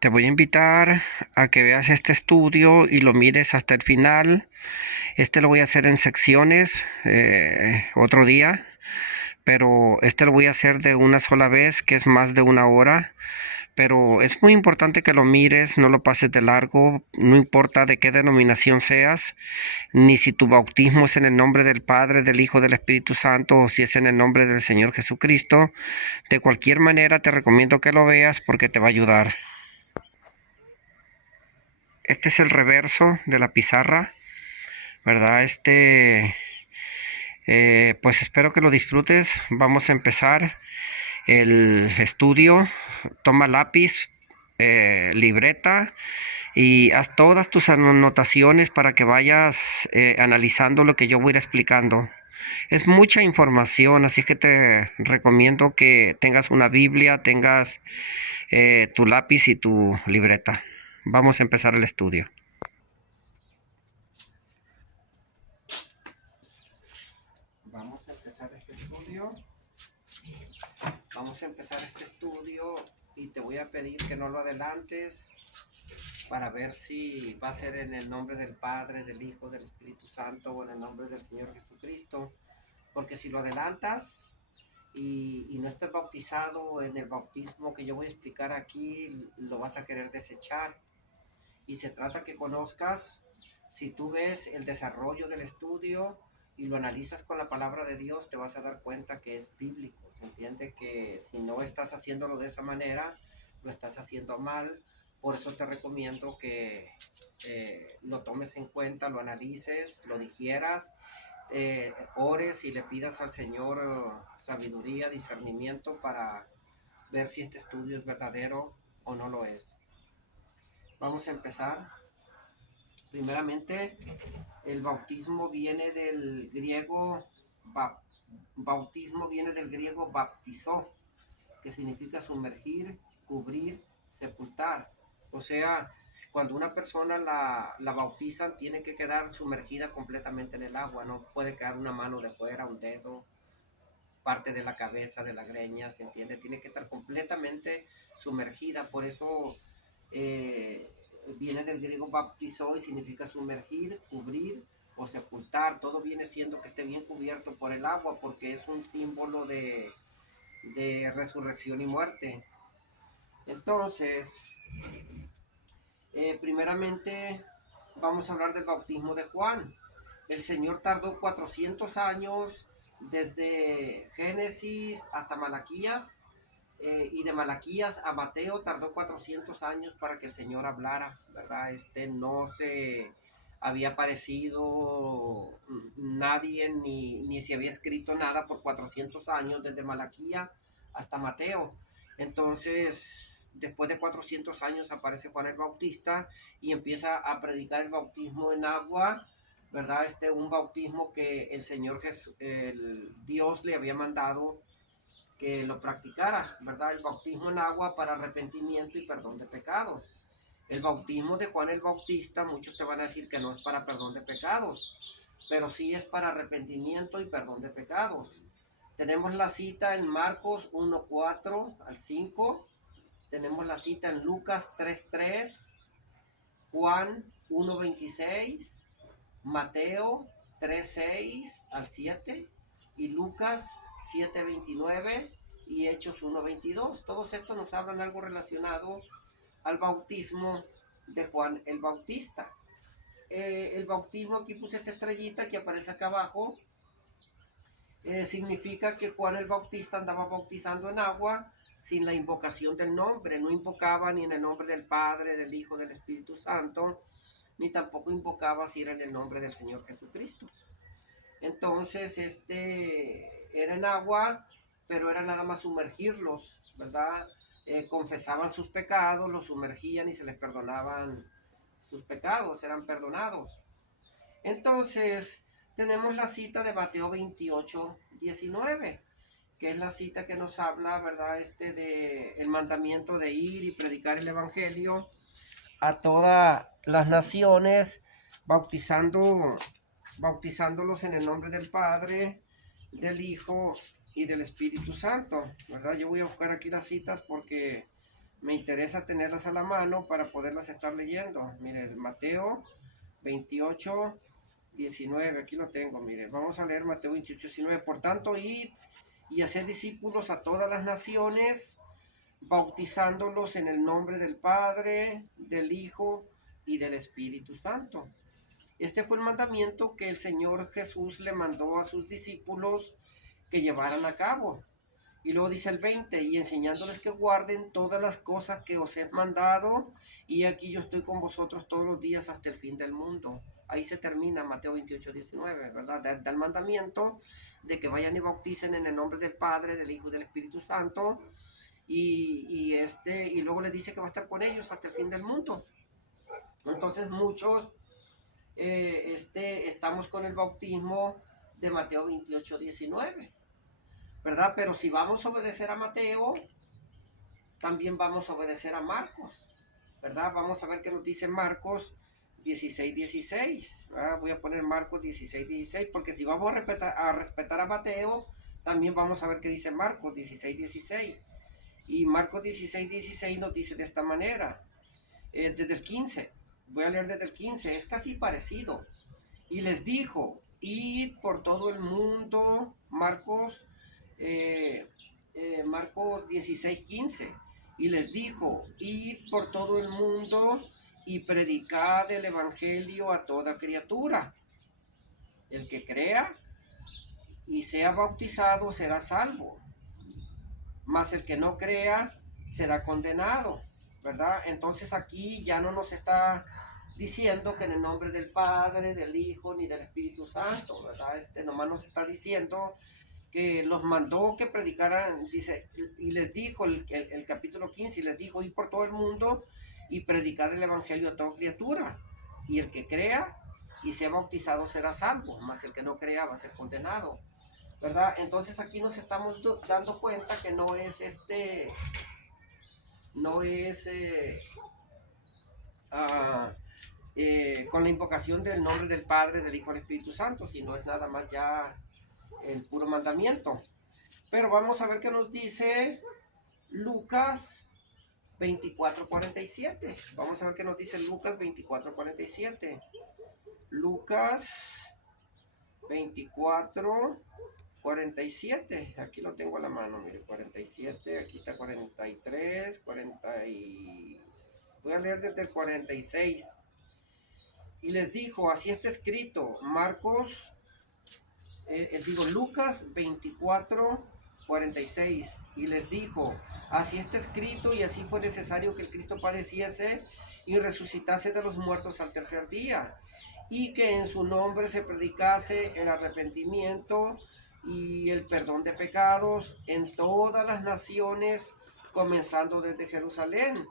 Te voy a invitar a que veas este estudio y lo mires hasta el final. Lo voy a hacer en secciones otro día, pero lo voy a hacer de una sola vez, que es más de una hora. Pero es muy importante que lo mires, no lo pases de largo, no importa de qué denominación seas, ni si tu bautismo es en el nombre del Padre, del Hijo, del Espíritu Santo, o si es en el nombre del Señor Jesucristo. De cualquier manera te recomiendo que lo veas porque te va a ayudar. Este es el reverso de la pizarra, ¿verdad? Pues espero que lo disfrutes. Vamos a empezar el estudio. Toma lápiz, libreta y haz todas tus anotaciones para que vayas analizando lo que yo voy a ir explicando. Es mucha información, así que te recomiendo que tengas una Biblia, tengas tu lápiz y tu libreta. Vamos a empezar el estudio. Vamos a empezar este estudio. Vamos a empezar este estudio y te voy a pedir que no lo adelantes para ver si va a ser en el nombre del Padre, del Hijo, del Espíritu Santo o en el nombre del Señor Jesucristo. Porque si lo adelantas y no estás bautizado en el bautismo que yo voy a explicar aquí, lo vas a querer desechar. Y se trata que conozcas, si tú ves el desarrollo del estudio y lo analizas con la palabra de Dios, te vas a dar cuenta que es bíblico. Se entiende que si no estás haciéndolo de esa manera, lo estás haciendo mal. Por eso te recomiendo que lo tomes en cuenta, lo analices, lo digieras, ores y le pidas al Señor sabiduría, discernimiento para ver si este estudio es verdadero o no lo es. Vamos a empezar. Primeramente, el bautismo viene del griego baptizó, que significa sumergir, cubrir, sepultar. O sea, cuando una persona la bautizan, tiene que quedar sumergida completamente en el agua. No puede quedar una mano de fuera, un dedo, parte de la cabeza, de la greña, ¿se entiende? Tiene que estar completamente sumergida. Por eso viene del griego baptizó y significa sumergir, cubrir o sepultar. Todo viene siendo que esté bien cubierto por el agua porque es un símbolo de resurrección y muerte. Entonces, primeramente vamos a hablar del bautismo de Juan. El Señor tardó 400 años desde Génesis hasta Malaquías, y de Malaquías a Mateo tardó 400 años para que el Señor hablara, ¿verdad? No se había aparecido nadie ni se había escrito nada por 400 años desde Malaquías hasta Mateo. Entonces, después de 400 años aparece Juan el Bautista y empieza a predicar el bautismo en agua, ¿verdad? Un bautismo que el Señor Jesús, el Dios le había mandado que lo practicara, ¿verdad? El bautismo en agua para arrepentimiento y perdón de pecados. El bautismo de Juan el Bautista, muchos te van a decir que no es para perdón de pecados, pero sí es para arrepentimiento y perdón de pecados. Tenemos la cita en Marcos 1:4 al 5, tenemos la cita en Lucas 3:3, Juan 1:26, Mateo 3:6 al 7 y Lucas 7:29 y Hechos 1:22. Todos estos nos hablan algo relacionado al bautismo de Juan el Bautista. El bautismo, aquí puse esta estrellita que aparece acá abajo, significa que Juan el Bautista andaba bautizando en agua sin la invocación del nombre. No invocaba ni en el nombre del Padre, del Hijo, del Espíritu Santo, ni tampoco invocaba si era en el nombre del Señor Jesucristo. Entonces, era en agua, pero era nada más sumergirlos, ¿verdad? Confesaban sus pecados, los sumergían y se les perdonaban sus pecados, eran perdonados. Entonces, tenemos la cita de Mateo 28:19, que es la cita que nos habla, ¿verdad? De el mandamiento de ir y predicar el evangelio a todas las naciones, bautizándolos en el nombre del Padre, del Hijo y del Espíritu Santo, ¿verdad? Yo voy a buscar aquí las citas porque Me interesa tenerlas a la mano para poderlas estar leyendo. Mire, Mateo 28, 19, aquí lo tengo, mire. Vamos a leer Mateo 28, 19. Por tanto, id y haced discípulos a todas las naciones, bautizándolos en el nombre del Padre, del Hijo y del Espíritu Santo. Este fue el mandamiento que el Señor Jesús le mandó a sus discípulos que llevaran a cabo. Y luego dice el 20, y enseñándoles que guarden todas las cosas que os he mandado, y aquí yo estoy con vosotros todos los días hasta el fin del mundo. Ahí se termina Mateo 28, 19, ¿verdad? Da el mandamiento de que vayan y bauticen en el nombre del Padre, del Hijo y del Espíritu Santo, y luego les dice que va a estar con ellos hasta el fin del mundo. Entonces muchos estamos con el bautismo de Mateo 28, 19, ¿verdad? Pero si vamos a obedecer a Mateo, también vamos a obedecer a Marcos, ¿verdad? Vamos a ver qué nos dice Marcos 16, 16. Voy a poner Marcos 16, 16, porque si vamos a respetar a Mateo, también vamos a ver qué dice Marcos 16, 16. Y Marcos 16, 16 nos dice de esta manera, desde el 15, voy a leer desde el 15, es casi parecido. Y les dijo, id por todo el mundo, Marcos 16, 15. Y les dijo, id por todo el mundo y predicad el evangelio a toda criatura. El que crea y sea bautizado será salvo, mas el que no crea será condenado, ¿verdad? Entonces aquí ya no nos está diciendo que en el nombre del Padre, del Hijo, ni del Espíritu Santo, ¿verdad? Nomás nos está diciendo que los mandó que predicaran, dice, y les dijo el capítulo 15, y les dijo, ir por todo el mundo y predicar el evangelio a toda criatura, y el que crea y sea bautizado será salvo, mas el que no crea va a ser condenado, ¿verdad? Entonces aquí nos estamos dando cuenta que no es con la invocación del nombre del Padre, del Hijo y del Espíritu Santo, sino es nada más ya el puro mandamiento. Pero vamos a ver qué nos dice Lucas 24:47. Vamos a ver qué nos dice Lucas 24:47. Lucas 24:47. Aquí lo tengo a la mano, mire, 47, aquí está 43, 40 y... Voy a leer desde el 46. Y les dijo, así está escrito, Lucas 24:46. Y les dijo, así está escrito y así fue necesario que el Cristo padeciese y resucitase de los muertos al tercer día, y que en su nombre se predicase el arrepentimiento y el perdón de pecados en todas las naciones, comenzando desde Jerusalén.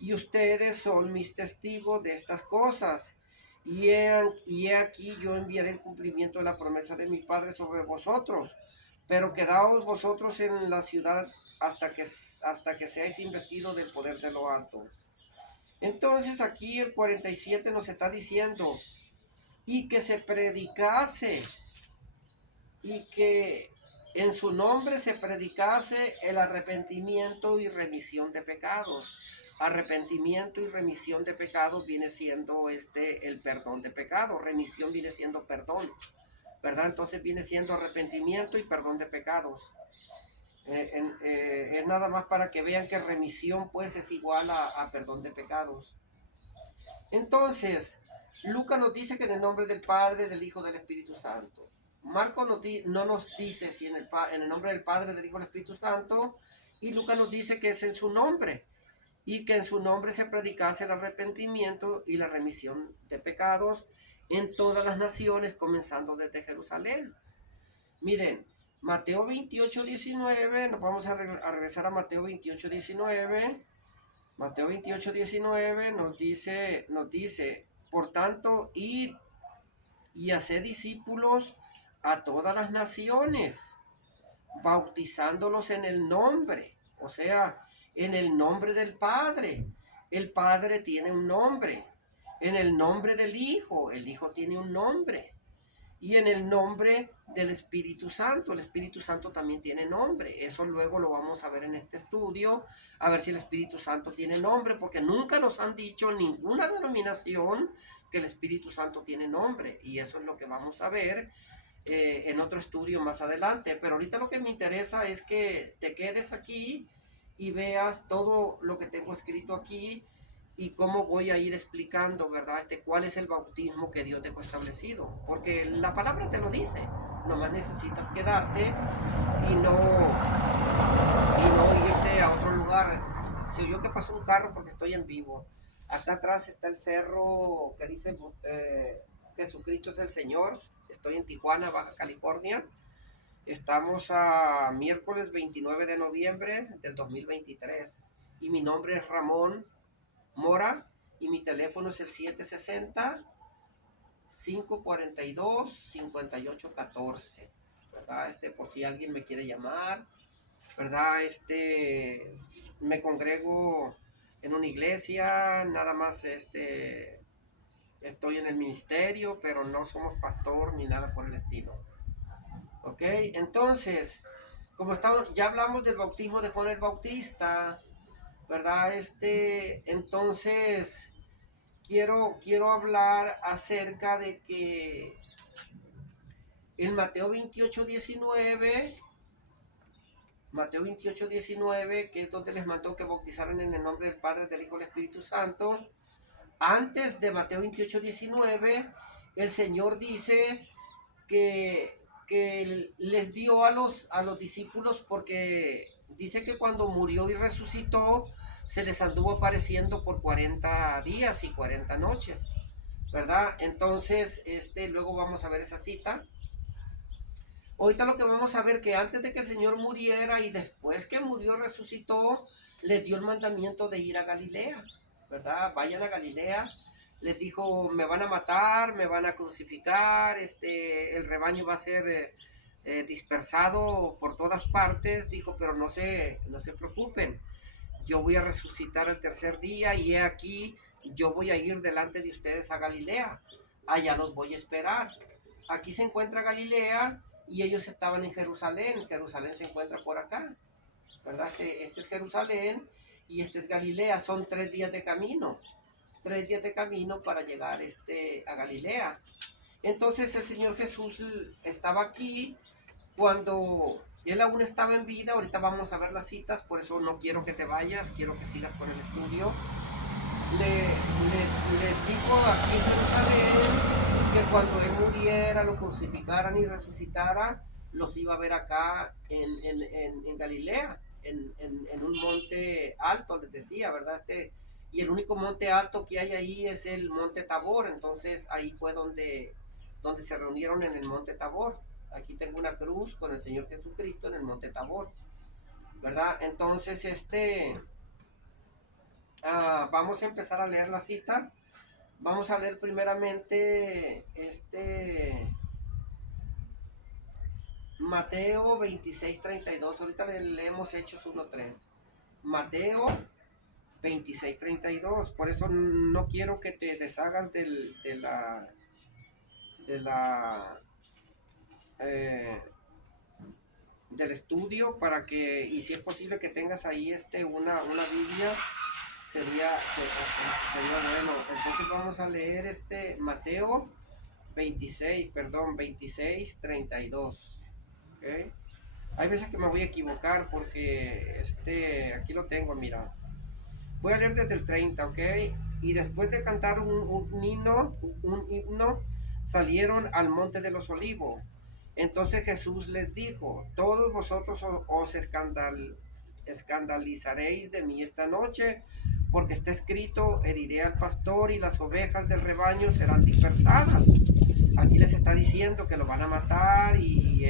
Y ustedes son mis testigos de estas cosas. Y he aquí yo enviaré el cumplimiento de la promesa de mi Padre sobre vosotros. Pero quedaos vosotros en la ciudad hasta que seáis investidos del poder de lo alto. Entonces aquí el 47 nos está diciendo, y que se predicase, y que en su nombre se predicase el arrepentimiento y remisión de pecados. Arrepentimiento y remisión de pecados viene siendo el perdón de pecados. Remisión viene siendo perdón, ¿verdad? Entonces viene siendo arrepentimiento y perdón de pecados. Es nada más para que vean que remisión pues es igual a perdón de pecados. Entonces, Lucas nos dice que en el nombre del Padre, del Hijo, del Espíritu Santo. Marcos no nos dice si en el nombre del Padre, del Hijo y del Espíritu Santo, y Lucas nos dice que es en su nombre, y que en su nombre se predicase el arrepentimiento y la remisión de pecados en todas las naciones, comenzando desde Jerusalén. Miren, Mateo 28, 19, nos vamos a regresar a Mateo 28, 19. Mateo 28, 19 nos dice, por tanto, id y haced discípulos a todas las naciones, bautizándolos en el nombre, o sea, en el nombre del Padre. El Padre tiene un nombre. En el nombre del Hijo, el Hijo tiene un nombre. y en el nombre del Espíritu Santo. El Espíritu Santo también tiene nombre. Eso luego lo vamos a ver en este estudio, a ver si el Espíritu Santo tiene nombre, porque nunca nos han dicho en ninguna denominación que el Espíritu Santo tiene nombre, y eso es lo que vamos a ver en otro estudio más adelante. Pero ahorita lo que me interesa es que te quedes aquí y veas todo lo que tengo escrito aquí y cómo voy a ir explicando, ¿verdad? Cuál es el bautismo que Dios dejó establecido. Porque la palabra te lo dice. Nomás necesitas quedarte y no irte a otro lugar. Se oyó que pasó un carro porque estoy en vivo. Acá atrás está el cerro que dice Jesucristo es el Señor. Estoy en Tijuana, Baja California. Estamos a miércoles 29 de noviembre del 2023. Y mi nombre es Ramón Mora y mi teléfono es el 760-542-5814, ¿verdad? Por si alguien me quiere llamar, ¿verdad? Me congrego en una iglesia, nada más estoy en el ministerio, pero no somos pastor ni nada por el estilo. Ok, entonces, como ya hablamos del bautismo de Juan el Bautista, ¿verdad? Entonces, quiero hablar acerca de que en Mateo 28:19, que es donde les mandó que bautizaran en el nombre del Padre, del Hijo y del Espíritu Santo, antes de Mateo 28:19, el Señor dice que les dio a los discípulos, porque dice que cuando murió y resucitó, se les anduvo apareciendo por 40 días y 40 noches, ¿verdad? Entonces, luego vamos a ver esa cita. Ahorita lo que vamos a ver que antes de que el Señor muriera y después que murió, resucitó, les dio el mandamiento de ir a Galilea, ¿verdad? Vayan a Galilea. Les dijo, me van a matar, me van a crucificar, el rebaño va a ser dispersado por todas partes. Dijo, pero no se preocupen. Yo voy a resucitar el tercer día y he aquí, yo voy a ir delante de ustedes a Galilea. Allá los voy a esperar. Aquí se encuentra Galilea y ellos estaban en Jerusalén. Jerusalén se encuentra por acá, ¿verdad? Este es Jerusalén y este es Galilea. Son 3 días de camino. 3 días de camino para llegar a Galilea. Entonces el Señor Jesús estaba aquí cuando él aún estaba en vida. Ahorita vamos a ver las citas, por eso no quiero que te vayas, quiero que sigas con el estudio. Les dijo aquí en Jerusalén que cuando él muriera, lo crucificaran y resucitara, los iba a ver acá en Galilea, en un monte alto, les decía, ¿verdad? Y el único monte alto que hay ahí es el monte Tabor. Entonces ahí fue donde se reunieron, en el monte Tabor. Aquí tengo una cruz con el Señor Jesucristo en el monte Tabor, ¿verdad? Entonces vamos a empezar a leer la cita. Vamos a leer primeramente Mateo 26:32. Ahorita leemos Hechos 1:3. Mateo 26:32. Por eso no quiero que te deshagas del estudio, para que, y si es posible que tengas ahí una Biblia, sería bueno. Entonces vamos a leer Mateo 26:32. ¿Okay? Hay veces que me voy a equivocar porque aquí lo tengo, mira. Voy a leer desde el 30, ¿ok? Y después de cantar un himno, salieron al monte de los olivos. Entonces Jesús les dijo, todos vosotros os escandalizaréis de mí esta noche, porque está escrito, heriré al pastor y las ovejas del rebaño serán dispersadas. Aquí les está diciendo que lo van a matar y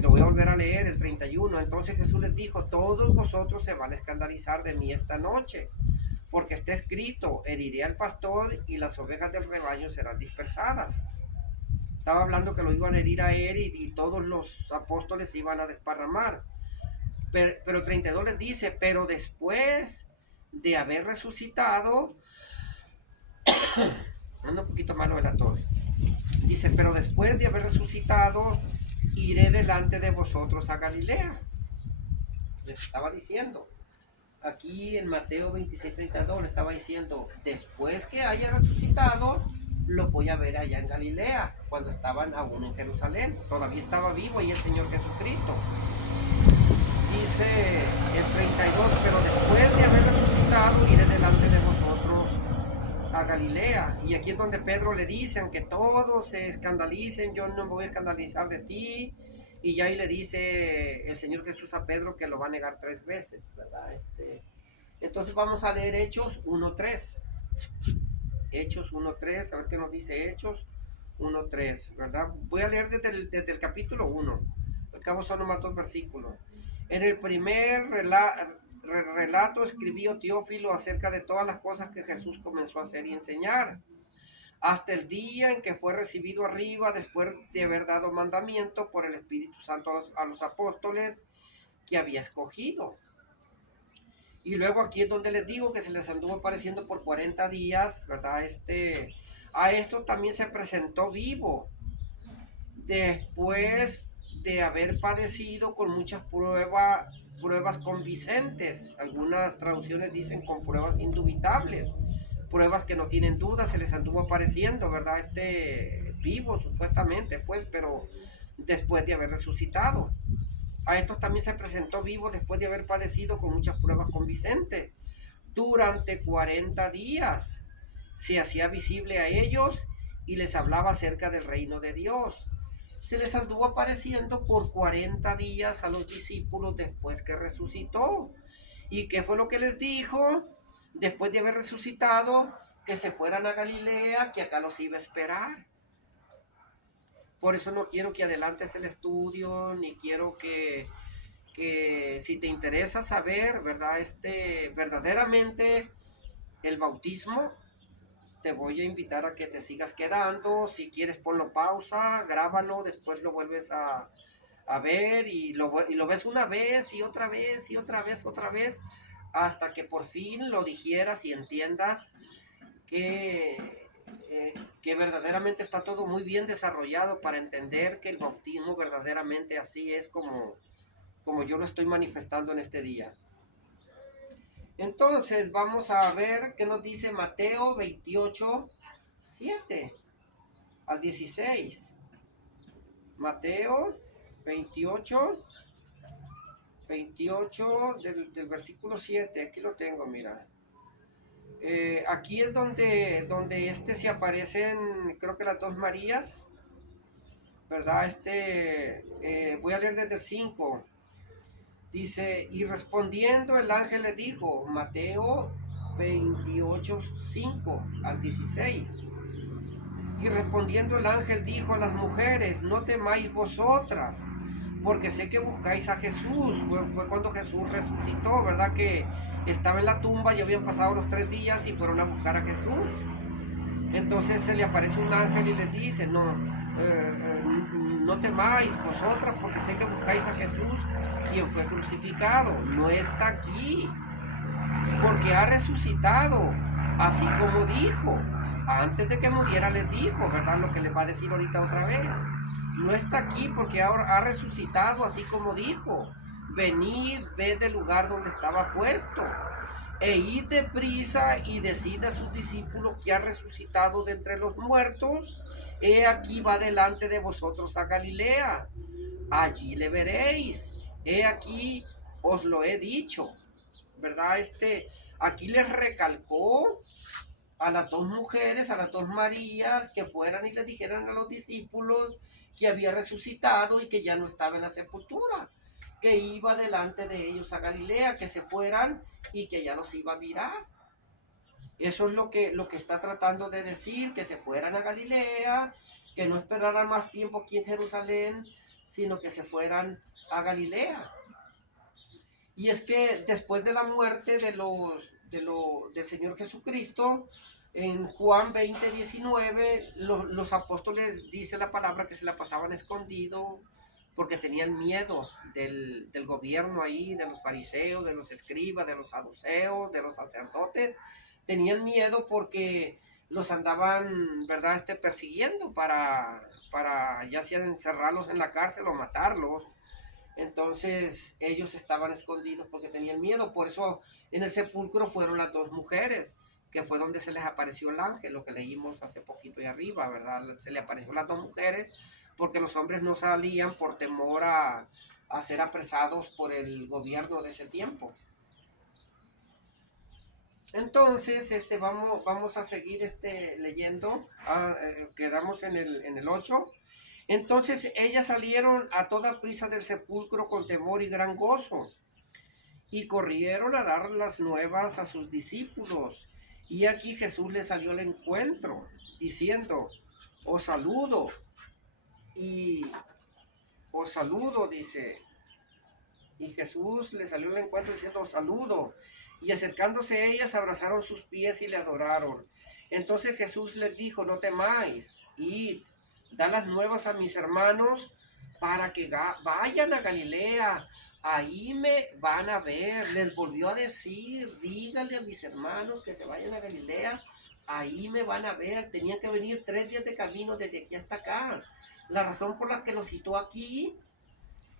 lo voy a volver a leer, el 31. Entonces Jesús les dijo, todos vosotros se van a escandalizar de mí esta noche, porque está escrito, heriré al pastor y las ovejas del rebaño serán dispersadas. Estaba hablando que lo iban a herir a él y todos los apóstoles iban a desparramar. Pero el 32 les dice, pero después de haber resucitado, ando un poquito malo de la torre. Dice, pero después de haber resucitado, iré delante de vosotros a Galilea. Les estaba diciendo. Aquí en Mateo 26:32 le estaba diciendo, después que haya resucitado, lo voy a ver allá en Galilea, cuando estaban aún en Jerusalén. Todavía estaba vivo ahí el Señor Jesucristo. Dice el 32, pero después de haber resucitado, iré delante de vosotros a Galilea. Y aquí es donde Pedro le dice, aunque todos se escandalicen, yo no me voy a escandalizar de ti. Y ya ahí le dice el Señor Jesús a Pedro que lo va a negar 3 veces, ¿verdad? Entonces vamos a leer Hechos 1:3. Hechos 1:3, a ver qué nos dice Hechos 1:3, ¿verdad? Voy a leer desde el capítulo 1. Al cabo son nomás 2 versículos. En el primer relato escribió Teófilo acerca de todas las cosas que Jesús comenzó a hacer y enseñar, hasta el día en que fue recibido arriba, después de haber dado mandamiento por el Espíritu Santo a los apóstoles que había escogido. Y luego aquí es donde les digo que se les anduvo apareciendo por 40 días, ¿verdad? A esto también se presentó vivo, después de haber padecido con muchas pruebas convincentes. Algunas traducciones dicen con pruebas indubitables, pruebas que no tienen duda, se les anduvo apareciendo, ¿verdad? Vivo supuestamente, pues, pero después de haber resucitado. A estos también se presentó vivo después de haber padecido con muchas pruebas convincentes. Durante 40 días se hacía visible a ellos y les hablaba acerca del reino de Dios. Se les anduvo apareciendo por 40 días a los discípulos después que resucitó. ¿Y qué fue lo que les dijo? Después de haber resucitado, que se fueran a Galilea, que acá los iba a esperar. Por eso no quiero que adelantes el estudio, ni quiero que si te interesa saber, ¿verdad? Verdaderamente el bautismo, te voy a invitar a que te sigas quedando. Si quieres, ponlo pausa, grábalo, después lo vuelves a ver y lo ves una vez y otra vez y otra vez, hasta que por fin lo digieras y entiendas que verdaderamente está todo muy bien desarrollado para entender que el bautismo verdaderamente así es como yo lo estoy manifestando en este día. Entonces vamos a ver qué nos dice Mateo 28:7 al 16. Mateo 28 del versículo 7. Aquí lo tengo, mira. Aquí es donde se aparecen, creo que las dos Marías, ¿verdad? Voy a leer desde el 5. Dice, y respondiendo el ángel le dijo, Mateo 28:5 al 16. Y respondiendo el ángel dijo a las mujeres, no temáis vosotras, porque sé que buscáis a Jesús. Fue cuando Jesús resucitó, ¿verdad? Que estaba en la tumba y habían pasado los 3 días y fueron a buscar a Jesús. Entonces se le aparece un ángel y les dice, no temáis vosotras, porque sé que buscáis a Jesús, quien fue crucificado. No está aquí, porque ha resucitado, así como dijo. Antes de que muriera les dijo, ¿verdad? Lo que les va a decir ahorita otra vez. No está aquí porque ahora ha resucitado, así como dijo. Venid, ved del lugar donde estaba puesto, e id deprisa y decid a sus discípulos que ha resucitado de entre los muertos. He aquí va delante de vosotros a Galilea. Allí le veréis. He aquí os lo he dicho. ¿Verdad? Aquí les recalcó a las 2 mujeres, a las 2 Marías, que fueran y les dijeran a los discípulos que había resucitado y que ya no estaba en la sepultura, que iba delante de ellos a Galilea, que se fueran y que ya los iba a mirar. Eso es lo que está tratando de decir, que se fueran a Galilea, que no esperaran más tiempo aquí en Jerusalén, sino que se fueran a Galilea. Y es que después de la muerte del Señor Jesucristo, en Juan 20:19, los apóstoles, dice la palabra, que se la pasaban escondido porque tenían miedo del gobierno ahí, de los fariseos, de los escribas, de los saduceos, de los sacerdotes. Tenían miedo porque los andaban, ¿verdad? Persiguiendo para ya sea encerrarlos en la cárcel o matarlos. Entonces ellos estaban escondidos porque tenían miedo. Por eso en el sepulcro fueron las dos mujeres, que fue donde se les apareció el ángel, lo que leímos hace poquito y arriba, ¿verdad? Se le apareció las dos mujeres porque los hombres no salían por temor a ser apresados por el gobierno de ese tiempo. Entonces, vamos a seguir leyendo. Quedamos en el 8. Entonces ellas salieron a toda prisa del sepulcro con temor y gran gozo, y corrieron a dar las nuevas a sus discípulos. Y aquí Jesús les salió al encuentro, diciendo, os saludo, y os saludo, dice. Y Jesús les salió al encuentro diciendo, os saludo. Y acercándose ellas, abrazaron sus pies y le adoraron. Entonces Jesús les dijo, no temáis, id, da las nuevas a mis hermanos para que vayan a Galilea, ahí me van a ver. Les volvió a decir, díganle a mis hermanos que se vayan a Galilea, ahí me van a ver. Tenían que venir 3 días de camino desde aquí hasta acá. La razón por la que lo citó aquí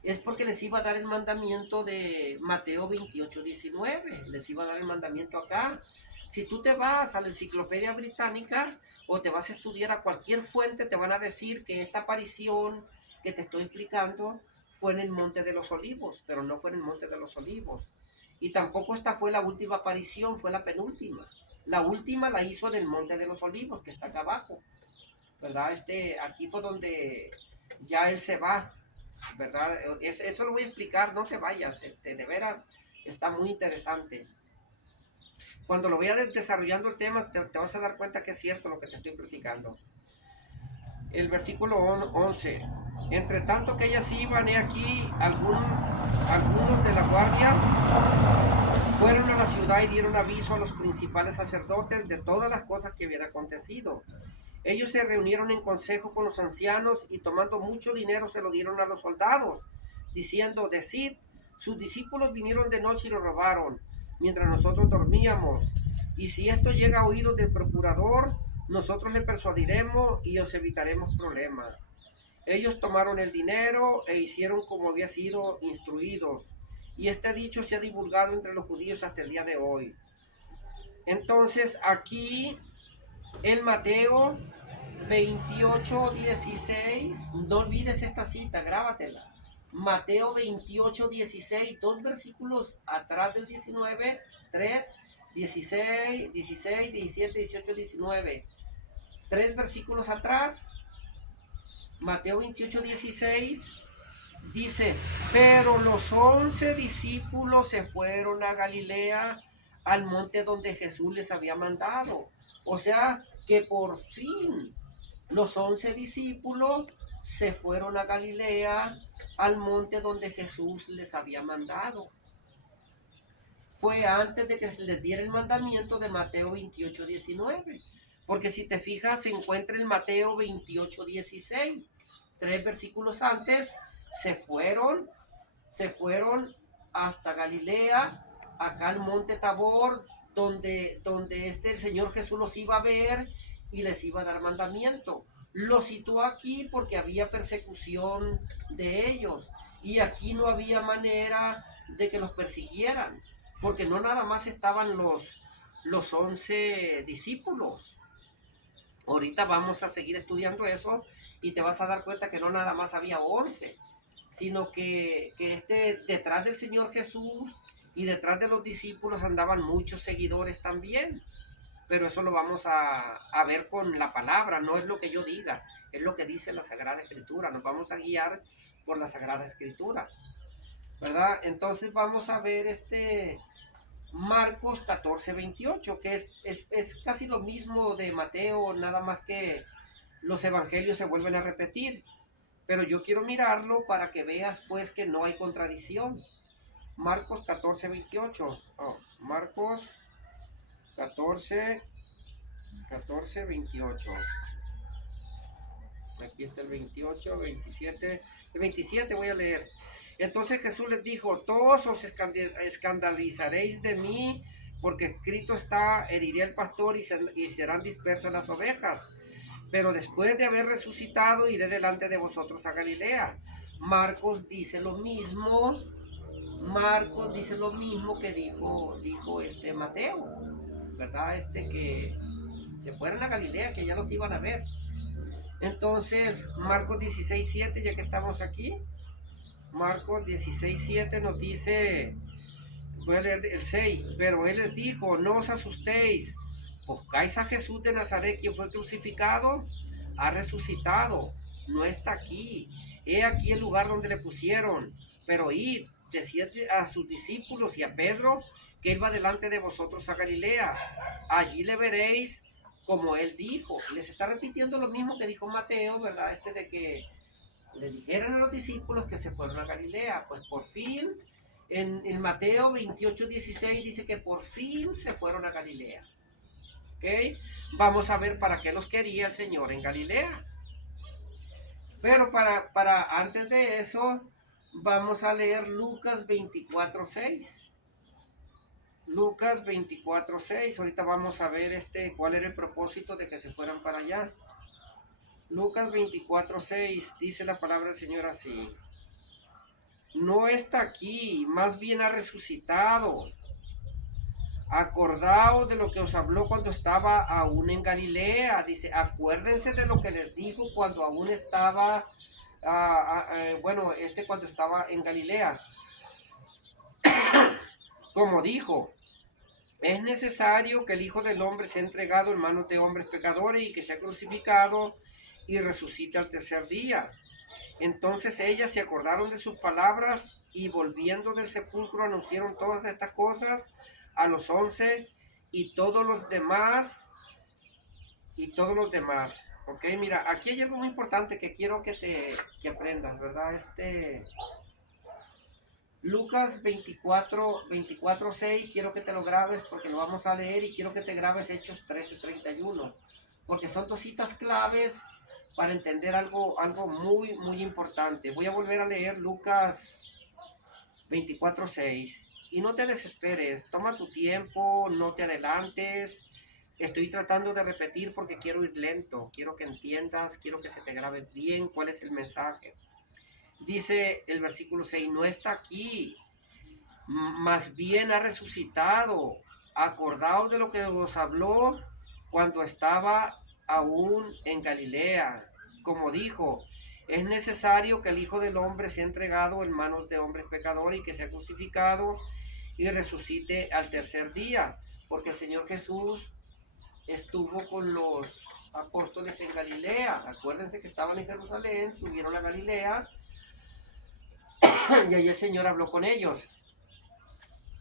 es porque les iba a dar el mandamiento de Mateo 28:19. Les iba a dar el mandamiento acá. Si tú te vas a la enciclopedia británica o te vas a estudiar a cualquier fuente, te van a decir que esta aparición que te estoy explicando fue en el Monte de los Olivos, pero no fue en el Monte de los Olivos. Y tampoco esta fue la última aparición, fue la penúltima. La última la hizo en el Monte de los Olivos, que está acá abajo, ¿verdad? Aquí fue donde ya él se va, ¿verdad? Eso lo voy a explicar, no te vayas, de veras, está muy interesante. Cuando lo vaya desarrollando el tema, te vas a dar cuenta que es cierto lo que te estoy platicando. El versículo 11. Entre tanto que ellas iban, he aquí, algunos de la guardia fueron a la ciudad y dieron aviso a los principales sacerdotes de todas las cosas que habían acontecido. Ellos se reunieron en consejo con los ancianos y tomando mucho dinero se lo dieron a los soldados, diciendo, decid, sus discípulos vinieron de noche y lo robaron, mientras nosotros dormíamos. Y si esto llega a oídos del procurador, nosotros le persuadiremos y os evitaremos problemas. Ellos tomaron el dinero e hicieron como había sido instruidos. Y este dicho se ha divulgado entre los judíos hasta el día de hoy. Entonces aquí en Mateo 28:16, no olvides esta cita, grábatela. Mateo 28:16, 2 versículos atrás del 19, 3, 16, 16, 17, 18, 19. 3 versículos atrás, Mateo 28:16, dice, pero los 11 discípulos se fueron a Galilea, al monte donde Jesús les había mandado. O sea, que por fin los 11 discípulos se fueron a Galilea, al monte donde Jesús les había mandado. Fue antes de que se les diera el mandamiento de Mateo 28:19. Porque si te fijas, se encuentra en Mateo 28:16. 3 versículos antes, se fueron hasta Galilea, acá al monte Tabor, donde el Señor Jesús los iba a ver y les iba a dar mandamiento. Lo situó aquí porque había persecución de ellos y aquí no había manera de que los persiguieran, porque no nada más estaban los 11 discípulos. Ahorita vamos a seguir estudiando eso y te vas a dar cuenta que no nada más había 11, sino que detrás del Señor Jesús y detrás de los discípulos andaban muchos seguidores también. Pero eso lo vamos a ver con la palabra, no es lo que yo diga, es lo que dice la Sagrada Escritura. Nos vamos a guiar por la Sagrada Escritura, ¿verdad? Entonces vamos a ver Marcos 14:28, que es casi lo mismo de Mateo, nada más que los evangelios se vuelven a repetir. Pero yo quiero mirarlo para que veas pues que no hay contradicción. Marcos 14:28. Marcos 14:28. Aquí está el 28, 27. El 27 voy a leer. Entonces Jesús les dijo, todos os escandalizaréis de mí porque escrito está, heriré al pastor y serán dispersas las ovejas. Pero después de haber resucitado, iré delante de vosotros a Galilea. Marcos dice lo mismo. Marcos dice lo mismo que dijo este Mateo, ¿verdad? Que se fueron a Galilea, que ya los iban a ver. Entonces, Marcos 16:7, ya que estamos aquí, Marcos 16:7 nos dice, voy a leer el 6, pero él les dijo, no os asustéis, buscáis a Jesús de Nazaret, quien fue crucificado, ha resucitado, no está aquí, he aquí el lugar donde le pusieron, pero id, decid a sus discípulos y a Pedro, que él va delante de vosotros a Galilea, allí le veréis como él dijo. Les está repitiendo lo mismo que dijo Mateo, ¿verdad? De que le dijeron a los discípulos que se fueron a Galilea. Pues por fin, en Mateo 28:16 dice que por fin se fueron a Galilea. ¿Ok? Vamos a ver para qué los quería el Señor en Galilea. Pero para antes de eso, vamos a leer Lucas 24:6. Lucas 24:6. Ahorita vamos a ver cuál era el propósito de que se fueran para allá. Lucas 24:6 dice la palabra del Señor así: no está aquí, más bien ha resucitado. Acordaos de lo que os habló cuando estaba aún en Galilea. Dice, acuérdense de lo que les dijo cuando aún estaba, cuando estaba en Galilea. Como dijo, es necesario que el Hijo del Hombre sea entregado en manos de hombres pecadores y que sea crucificado y resucite al tercer día. Entonces ellas se acordaron de sus palabras y volviendo del sepulcro anunciaron todas estas cosas a los 11 y todos los demás. Ok, mira, aquí hay algo muy importante que quiero que aprendas, ¿verdad? Lucas 24:6, quiero que te lo grabes porque lo vamos a leer, y quiero que te grabes Hechos 13:31, porque son dos citas claves para entender algo muy, muy importante. Voy a volver a leer Lucas 24:6. Y no te desesperes, toma tu tiempo, no te adelantes. Estoy tratando de repetir porque quiero ir lento, quiero que entiendas, quiero que se te grabe bien cuál es el mensaje. Dice el versículo 6, no está aquí, más bien ha resucitado. Acordaos de lo que os habló cuando estaba aún en Galilea. Como dijo, es necesario que el Hijo del Hombre sea entregado en manos de hombres pecadores y que sea crucificado y resucite al tercer día. Porque el Señor Jesús estuvo con los apóstoles en Galilea. Acuérdense que estaban en Jerusalén, subieron a Galilea y ahí el Señor habló con ellos.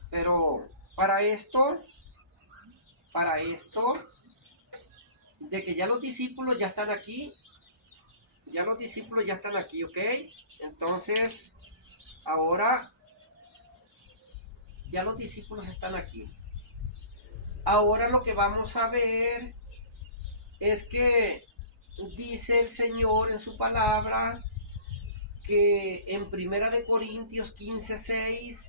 Pero para esto, de que ya los discípulos ya están aquí, ¿ok? Entonces, ahora, ya los discípulos están aquí. Ahora lo que vamos a ver es que dice el Señor en su palabra que en 1 Corintios 15:6,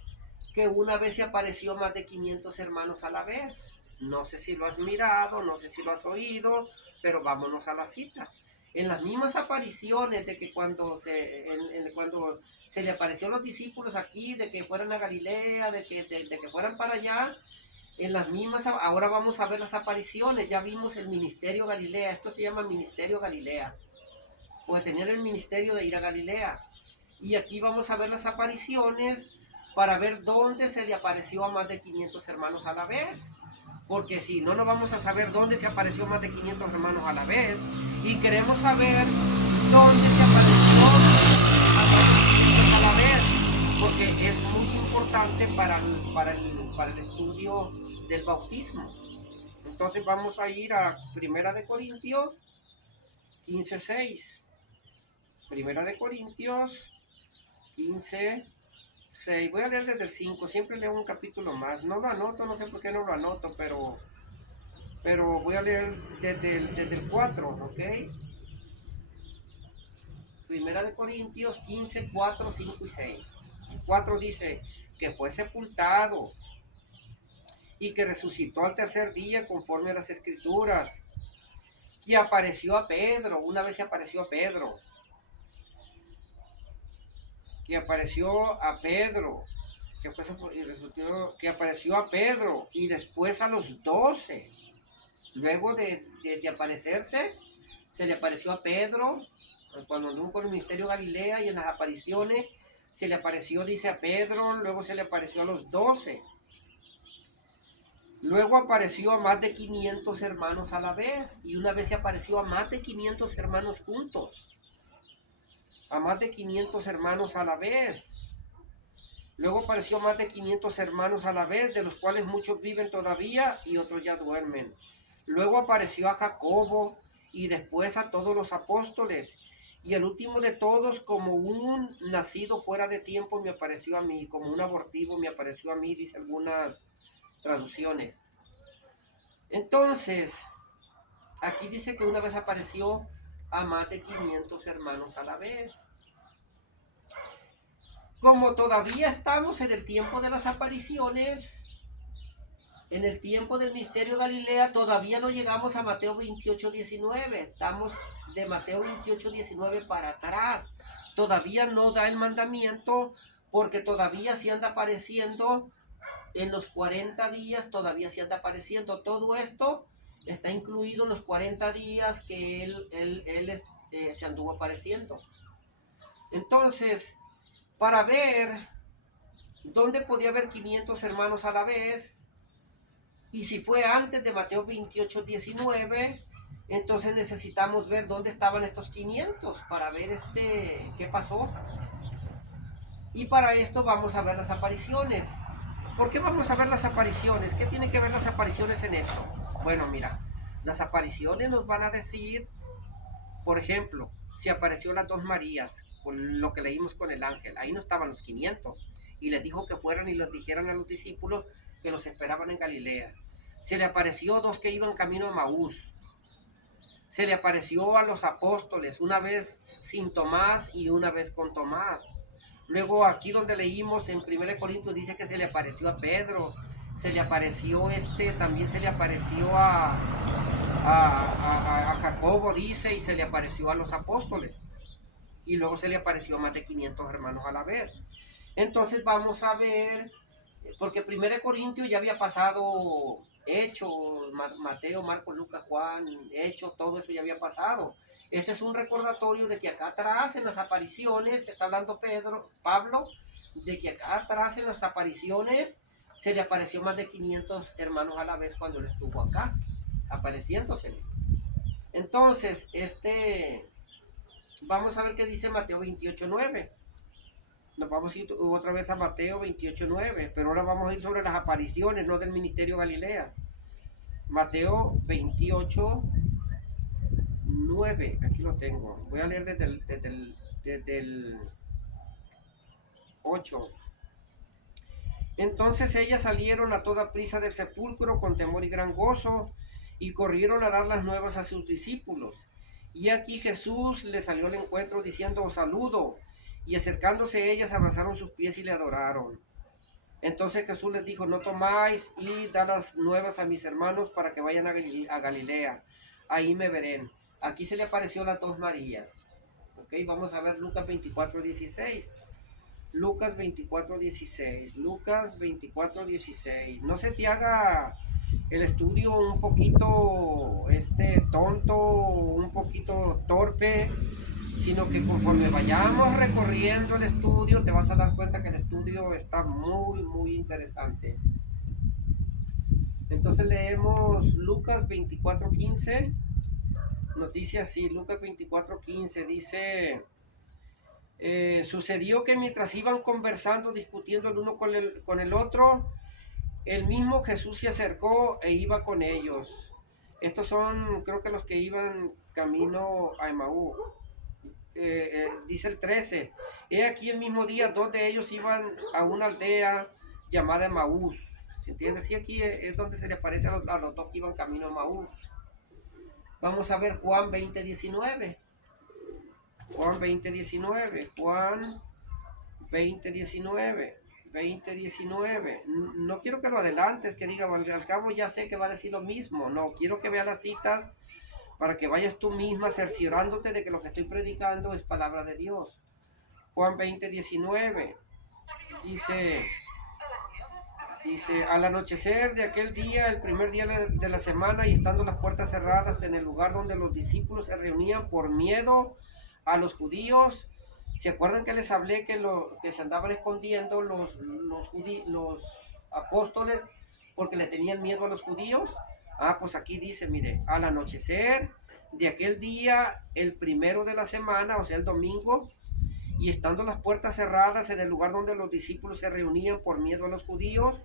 que una vez se apareció más de 500 hermanos a la vez. No sé si lo has mirado, no sé si lo has oído, pero vámonos a la cita. En las mismas apariciones de que cuando se le apareció a los discípulos aquí, de que fueran a Galilea, de que fueran para allá, en las mismas, ahora vamos a ver las apariciones. Ya vimos el ministerio Galilea, esto se llama ministerio Galilea, puede tener el ministerio de ir a Galilea. Y aquí vamos a ver las apariciones para ver dónde se le apareció a más de 500 hermanos a la vez. Porque si no, no vamos a saber dónde se apareció más de 500 hermanos a la vez. Y queremos saber dónde se apareció a más de 500 a la vez. Porque es muy importante para el estudio del bautismo. Entonces vamos a ir a 1 Corintios 15:6. 1 Corintios 15:6. Voy a leer desde el 5. Siempre leo un capítulo más. No lo anoto, no sé por qué no lo anoto, pero voy a leer desde el 4, ¿ok? 1 Corintios 15:4, 5 y 6. El 4 dice que fue sepultado y que resucitó al tercer día conforme a las Escrituras, que apareció a Pedro, una vez se apareció a Pedro, que apareció a Pedro, que apareció a Pedro y después a los 12. Luego de aparecerse, se le apareció a Pedro, cuando anduvo por el ministerio Galilea, y en las apariciones se le apareció, dice, a Pedro, luego se le apareció a los 12. Luego apareció a más de 500 hermanos a la vez, y una vez se apareció a más de 500 hermanos juntos, a más de 500 hermanos a la vez. Luego apareció a más de 500 hermanos a la vez, de los cuales muchos viven todavía y otros ya duermen. Luego apareció a Jacobo y después a todos los apóstoles. Y el último de todos, como un nacido fuera de tiempo, me apareció a mí, como un abortivo me apareció a mí, dice algunas traducciones. Entonces, aquí dice que una vez apareció a más de 500 hermanos a la vez. Como todavía estamos en el tiempo de las apariciones, en el tiempo del misterio Galilea, todavía no llegamos a Mateo 28:19. Estamos de Mateo 28:19 para atrás. Todavía no da el mandamiento, porque todavía se anda apareciendo en los 40 días, todavía se anda apareciendo. Todo esto está incluido en los 40 días que él se anduvo apareciendo. Entonces, para ver dónde podía haber 500 hermanos a la vez, y si fue antes de Mateo 28:19, entonces necesitamos ver dónde estaban estos 500 para ver qué pasó. Y para esto vamos a ver las apariciones. ¿Por qué vamos a ver las apariciones? ¿Qué tienen que ver las apariciones en esto? Bueno, mira, las apariciones nos van a decir, por ejemplo, si apareció las dos Marías, con lo que leímos con el ángel, ahí no estaban los 500, y les dijo que fueran y les dijeran a los discípulos que los esperaban en Galilea. Se le apareció dos que iban camino a Maús. Se le apareció a los apóstoles, una vez sin Tomás y una vez con Tomás. Luego aquí donde leímos en 1 Corintios dice que se le apareció a Pedro, se le apareció también se le apareció a Jacobo, dice, y se le apareció a los apóstoles. Y luego se le apareció a más de 500 hermanos a la vez. Entonces vamos a ver, porque 1 Corintios ya había pasado, Hechos, Mateo, Marcos, Lucas, Juan, Hechos, todo eso ya había pasado. Este es un recordatorio de que acá atrás en las apariciones, está hablando Pablo, de que acá atrás en las apariciones se le apareció más de 500 hermanos a la vez cuando él estuvo acá, apareciéndosele. Entonces, vamos a ver qué dice Mateo 28:9. Nos vamos a ir otra vez a Mateo 28:9, pero ahora vamos a ir sobre las apariciones, no del ministerio Galilea. Mateo 28:9, aquí lo tengo. Voy a leer desde el 8. Entonces ellas salieron a toda prisa del sepulcro con temor y gran gozo, y corrieron a dar las nuevas a sus discípulos. Y aquí Jesús les salió al encuentro diciendo: os saludo. Y acercándose ellas abrazaron sus pies y le adoraron. Entonces Jesús les dijo: no tomáis y dad las nuevas a mis hermanos para que vayan a Galilea. Ahí me verán. Aquí se le apareció las dos Marías. Ok, vamos a ver Lucas 24:16. Lucas 24:16. Lucas 24:16. No se te haga el estudio un poquito tonto, un poquito torpe, sino que conforme vayamos recorriendo el estudio te vas a dar cuenta que el estudio está muy, muy interesante. Entonces leemos Lucas 24:15. Nos dice así, Lucas 24:15 dice: sucedió que mientras iban conversando, discutiendo el uno con el otro, el mismo Jesús se acercó e iba con ellos. Estos son, creo que los que iban camino a Emaú. Dice el 13: he aquí el mismo día, dos de ellos iban a una aldea llamada Emaús. ¿Se entiende? Sí, aquí es donde se le aparece a los dos que iban camino a Emaús. Vamos a ver Juan 20:19. Juan 20:19. Juan 20:19. 20:19. No quiero que lo adelantes, que diga, al cabo ya sé que va a decir lo mismo. No, quiero que veas las citas para que vayas tú misma cerciorándote de que lo que estoy predicando es palabra de Dios. Juan 20:19 dice, al anochecer de aquel día, el primer día de la semana, y estando las puertas cerradas en el lugar donde los discípulos se reunían por miedo a los judíos. ¿Se acuerdan que les hablé que se andaban escondiendo los apóstoles porque le tenían miedo a los judíos? Pues aquí dice, mire, al anochecer de aquel día, el primero de la semana, o sea, el domingo, y estando las puertas cerradas en el lugar donde los discípulos se reunían por miedo a los judíos,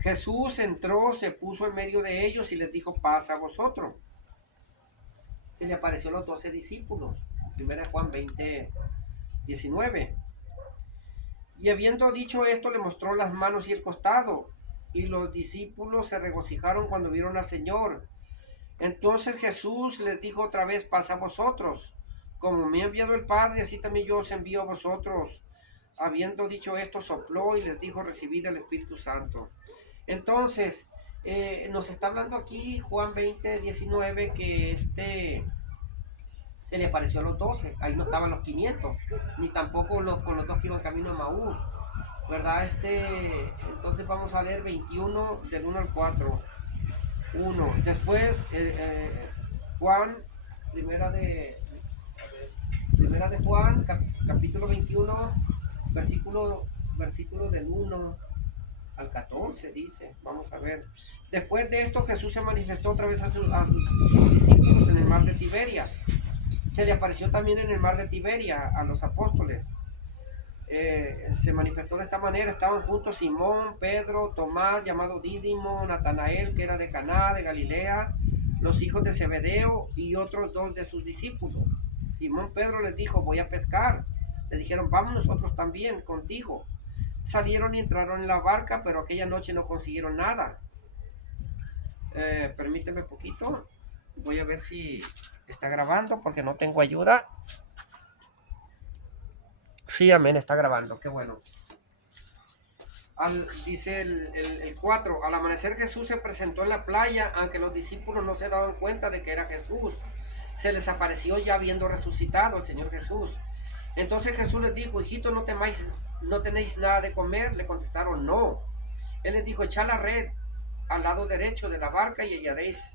Jesús entró, se puso en medio de ellos y les dijo, paz a vosotros. Se le apareció a los 12 discípulos. 1 Juan 20:19. Y habiendo dicho esto, le mostró las manos y el costado. Y los discípulos se regocijaron cuando vieron al Señor. Entonces Jesús les dijo otra vez, paz a vosotros. Como me ha enviado el Padre, así también yo os envío a vosotros. Habiendo dicho esto, sopló y les dijo, recibid el Espíritu Santo. Entonces, nos está hablando aquí Juan 20:19 que se le apareció a los 12. Ahí no estaban los 500, ni tampoco con los dos que iban camino a Maús, ¿verdad? Entonces vamos a leer 21 del 1 al 4. 1. Después, Juan, primera de Juan, capítulo 21, versículo del 1 al 14, dice. Vamos a ver. Después de esto, Jesús se manifestó otra vez a sus discípulos en el mar de Tiberia. Se le apareció también en el mar de Tiberia a los apóstoles. Se manifestó de esta manera. Estaban juntos Simón, Pedro, Tomás, llamado Dídimo, Natanael, que era de Caná, de Galilea, los hijos de Zebedeo y otros dos de sus discípulos. Simón Pedro les dijo, voy a pescar. Le dijeron, vamos nosotros también contigo. Salieron y entraron en la barca, pero aquella noche no consiguieron nada. Permíteme un poquito. Voy a ver si está grabando porque no tengo ayuda. Sí, amén, está grabando, qué bueno. Dice el 4, al amanecer Jesús se presentó en la playa, aunque los discípulos no se daban cuenta de que era Jesús. Se les apareció ya habiendo resucitado el Señor Jesús. Entonces Jesús les dijo, hijitos, ¿no tenéis nada de comer? Le contestaron, no. Él les dijo, echad la red al lado derecho de la barca y hallaréis.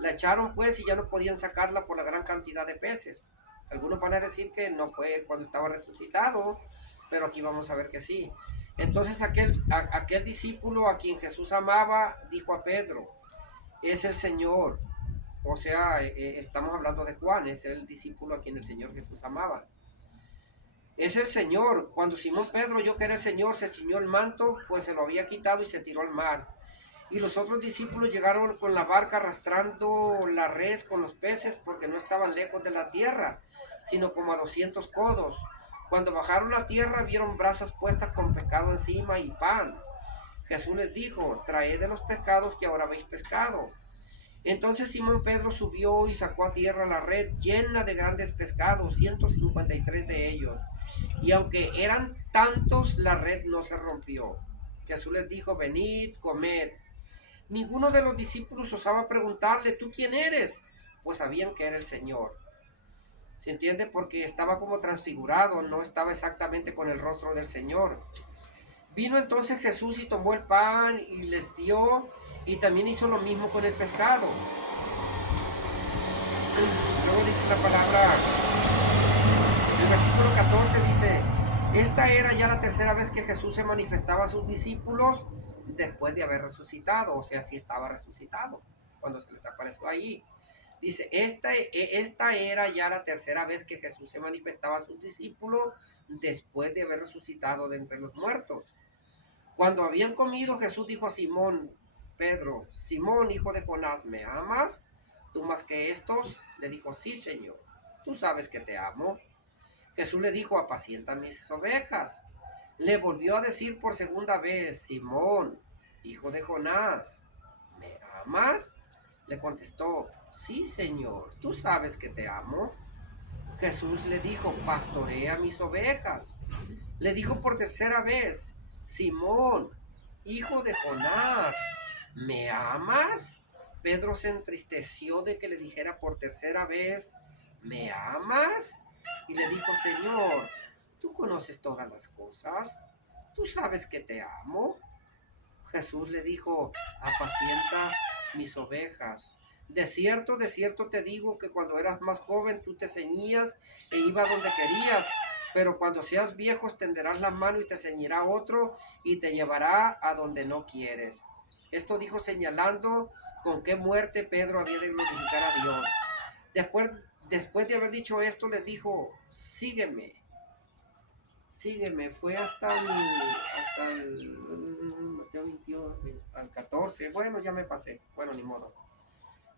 La echaron pues y ya no podían sacarla por la gran cantidad de peces. Algunos van a decir que no fue cuando estaba resucitado, pero aquí vamos a ver que sí. Entonces aquel discípulo a quien Jesús amaba dijo a Pedro, es el Señor. O sea, estamos hablando de Juan, es el discípulo a quien el Señor Jesús amaba. Es el Señor. Cuando Simón Pedro oyó que era el Señor, se ciñó el manto, pues se lo había quitado y se tiró al mar. Y los otros discípulos llegaron con la barca arrastrando la red con los peces, porque no estaban lejos de la tierra, sino como a 200 codos. Cuando bajaron a tierra, vieron brasas puestas con pescado encima y pan. Jesús les dijo, traed de los pescados que ahora habéis pescado. Entonces Simón Pedro subió y sacó a tierra la red llena de grandes pescados, 153 de ellos. Y aunque eran tantos, la red no se rompió. Jesús les dijo, venid, comed. Ninguno de los discípulos osaba preguntarle, ¿tú quién eres? Pues sabían que era el Señor. ¿Se entiende? Porque estaba como transfigurado, no estaba exactamente con el rostro del Señor. Vino entonces Jesús y tomó el pan y les dio, y también hizo lo mismo con el pescado. Luego dice la palabra, el versículo 14 dice, esta era ya la tercera vez que Jesús se manifestaba a sus discípulos después de haber resucitado, o sea, sí estaba resucitado cuando se les apareció ahí. Dice, esta era ya la tercera vez que Jesús se manifestaba a sus discípulos después de haber resucitado de entre los muertos. Cuando habían comido, Jesús dijo a Simón Pedro, Simón, hijo de Jonás, ¿me amas? ¿Tú más que estos? Le dijo, sí, Señor, tú sabes que te amo. Jesús le dijo, apacienta mis ovejas. Le volvió a decir por segunda vez, Simón, hijo de Jonás, ¿me amas? Le contestó, sí, Señor, tú sabes que te amo. Jesús le dijo, pastorea mis ovejas. Le dijo por tercera vez, Simón, hijo de Jonás, ¿me amas? Pedro se entristeció de que le dijera por tercera vez, ¿me amas? Y le dijo, Señor, tú conoces todas las cosas, tú sabes que te amo. Jesús le dijo, apacienta mis ovejas. De cierto te digo que cuando eras más joven tú te ceñías e ibas donde querías, pero cuando seas viejo extenderás la mano y te ceñirá otro y te llevará a donde no quieres. Esto dijo señalando con qué muerte Pedro había de glorificar a Dios. Después de haber dicho esto, le dijo, sígueme. Sígueme, fue hasta el Mateo 21, al 14. Bueno, ya me pasé. Bueno, ni modo.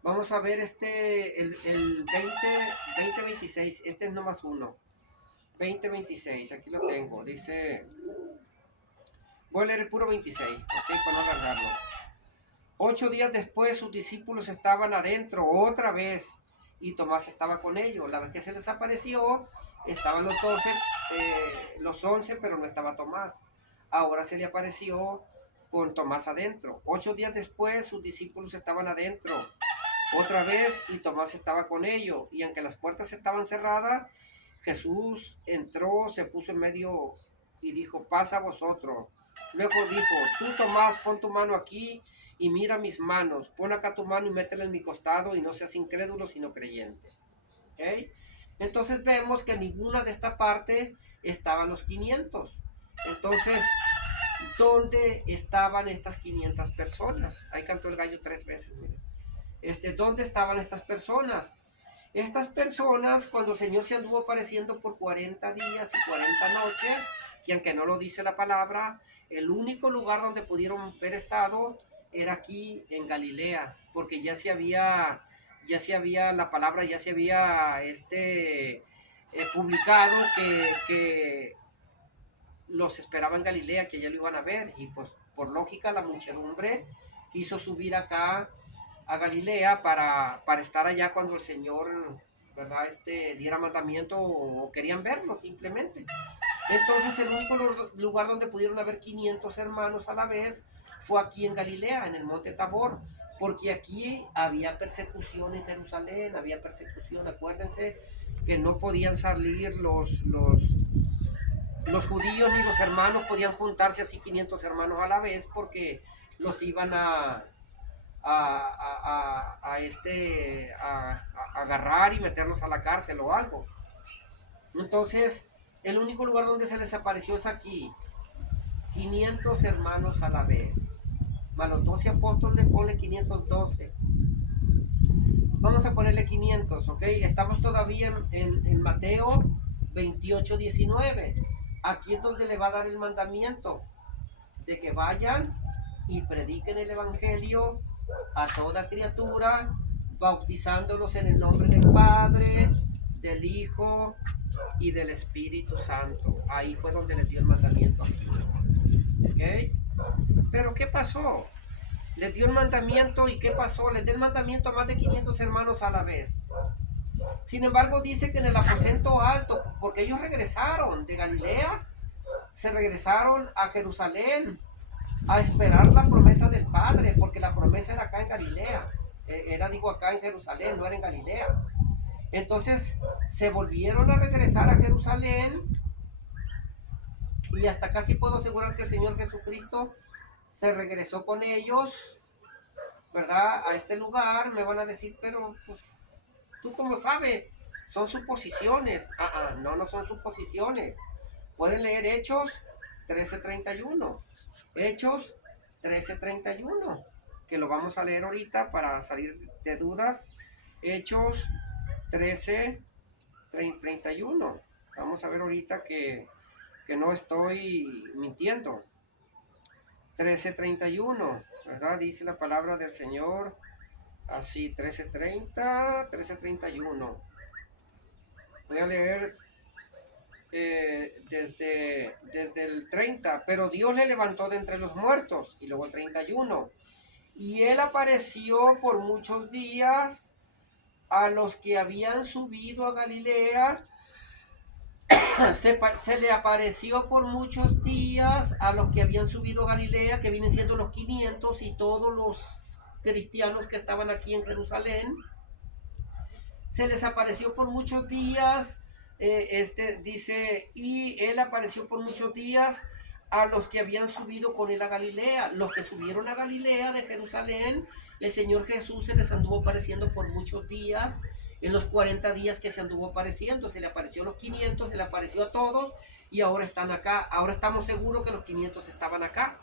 Vamos a ver el 2026. Este es nomás uno. 2026, aquí lo tengo. Dice, voy a leer el puro 26, ok, para no alargarlo. 8 días después sus discípulos estaban adentro otra vez y Tomás estaba con ellos. La vez que se les apareció, estaban los 11, pero no estaba Tomás. Ahora se le apareció con Tomás adentro. 8 días después sus discípulos estaban adentro otra vez y Tomás estaba con ellos. Y aunque las puertas estaban cerradas, Jesús entró, se puso en medio y dijo, pasa a vosotros. Luego dijo, tú Tomás, pon tu mano aquí y mira mis manos. Pon acá tu mano y métela en mi costado y no seas incrédulo sino creyente. ¿Okay? Entonces vemos que en ninguna de esta parte estaban los 500. Entonces, ¿dónde estaban estas 500 personas? Ahí cantó el gallo 3 veces. Miren. ¿Dónde estaban estas personas? Estas personas, cuando el Señor se anduvo apareciendo por 40 días y 40 noches, que aunque no lo dice la palabra, el único lugar donde pudieron haber estado era aquí en Galilea, porque ya se había la palabra, ya se había publicado que los esperaba en Galilea, que ya lo iban a ver, y pues por lógica la muchedumbre quiso subir acá a Galilea para estar allá cuando el Señor, ¿verdad? Diera mandamiento o querían verlo simplemente. Entonces el único lugar donde pudieron haber 500 hermanos a la vez fue aquí en Galilea, en el monte Tabor, porque aquí había persecución en Jerusalén, había persecución, acuérdense que no podían salir los judíos ni los hermanos podían juntarse así 500 hermanos a la vez porque los iban a agarrar y meterlos a la cárcel o algo. Entonces, el único lugar donde se les apareció es aquí. 500 hermanos a la vez. Más los 12 apóstoles, ponle 512. Vamos a ponerle 500, ¿ok? Estamos todavía en Mateo 28, 19. Aquí es donde le va a dar el mandamiento de que vayan y prediquen el evangelio a toda criatura, bautizándolos en el nombre del Padre, del Hijo y del Espíritu Santo. Ahí fue donde les dio el mandamiento aquí. ¿Ok? Pero ¿qué pasó? Les dio el mandamiento y ¿qué pasó? Les dio el mandamiento a más de 500 hermanos a la vez. Sin embargo, dice que en el aposento alto, porque ellos regresaron de Galilea, se regresaron a Jerusalén a esperar la promesa del Padre, porque la promesa era acá en Galilea, acá en Jerusalén, no era en Galilea. Entonces se volvieron a regresar a Jerusalén y hasta casi puedo asegurar que el Señor Jesucristo se regresó con ellos, ¿verdad? A este lugar. Me van a decir, pero pues, ¿tú cómo sabes? Son suposiciones. No son suposiciones. Pueden leer Hechos 13:31. Hechos 13:31, que lo vamos a leer ahorita para salir de dudas. Hechos 13:31. Vamos a ver ahorita que no estoy mintiendo. 13:31, ¿verdad? Dice la palabra del Señor así, 13:31. Voy a leer desde el 30, pero Dios le levantó de entre los muertos, y luego el 31. Y él apareció por muchos días a los que habían subido a Galilea se le apareció por muchos días a los que habían subido a Galilea, que vienen siendo los 500 y todos los cristianos que estaban aquí en Jerusalén. Se les apareció por muchos días, dice, y él apareció por muchos días a los que habían subido con él a Galilea. Los que subieron a Galilea de Jerusalén, el Señor Jesús se les anduvo apareciendo por muchos días. En los 40 días que se anduvo apareciendo, se le apareció a los 500, se le apareció a todos y ahora están acá. Ahora estamos seguros que los 500 estaban acá,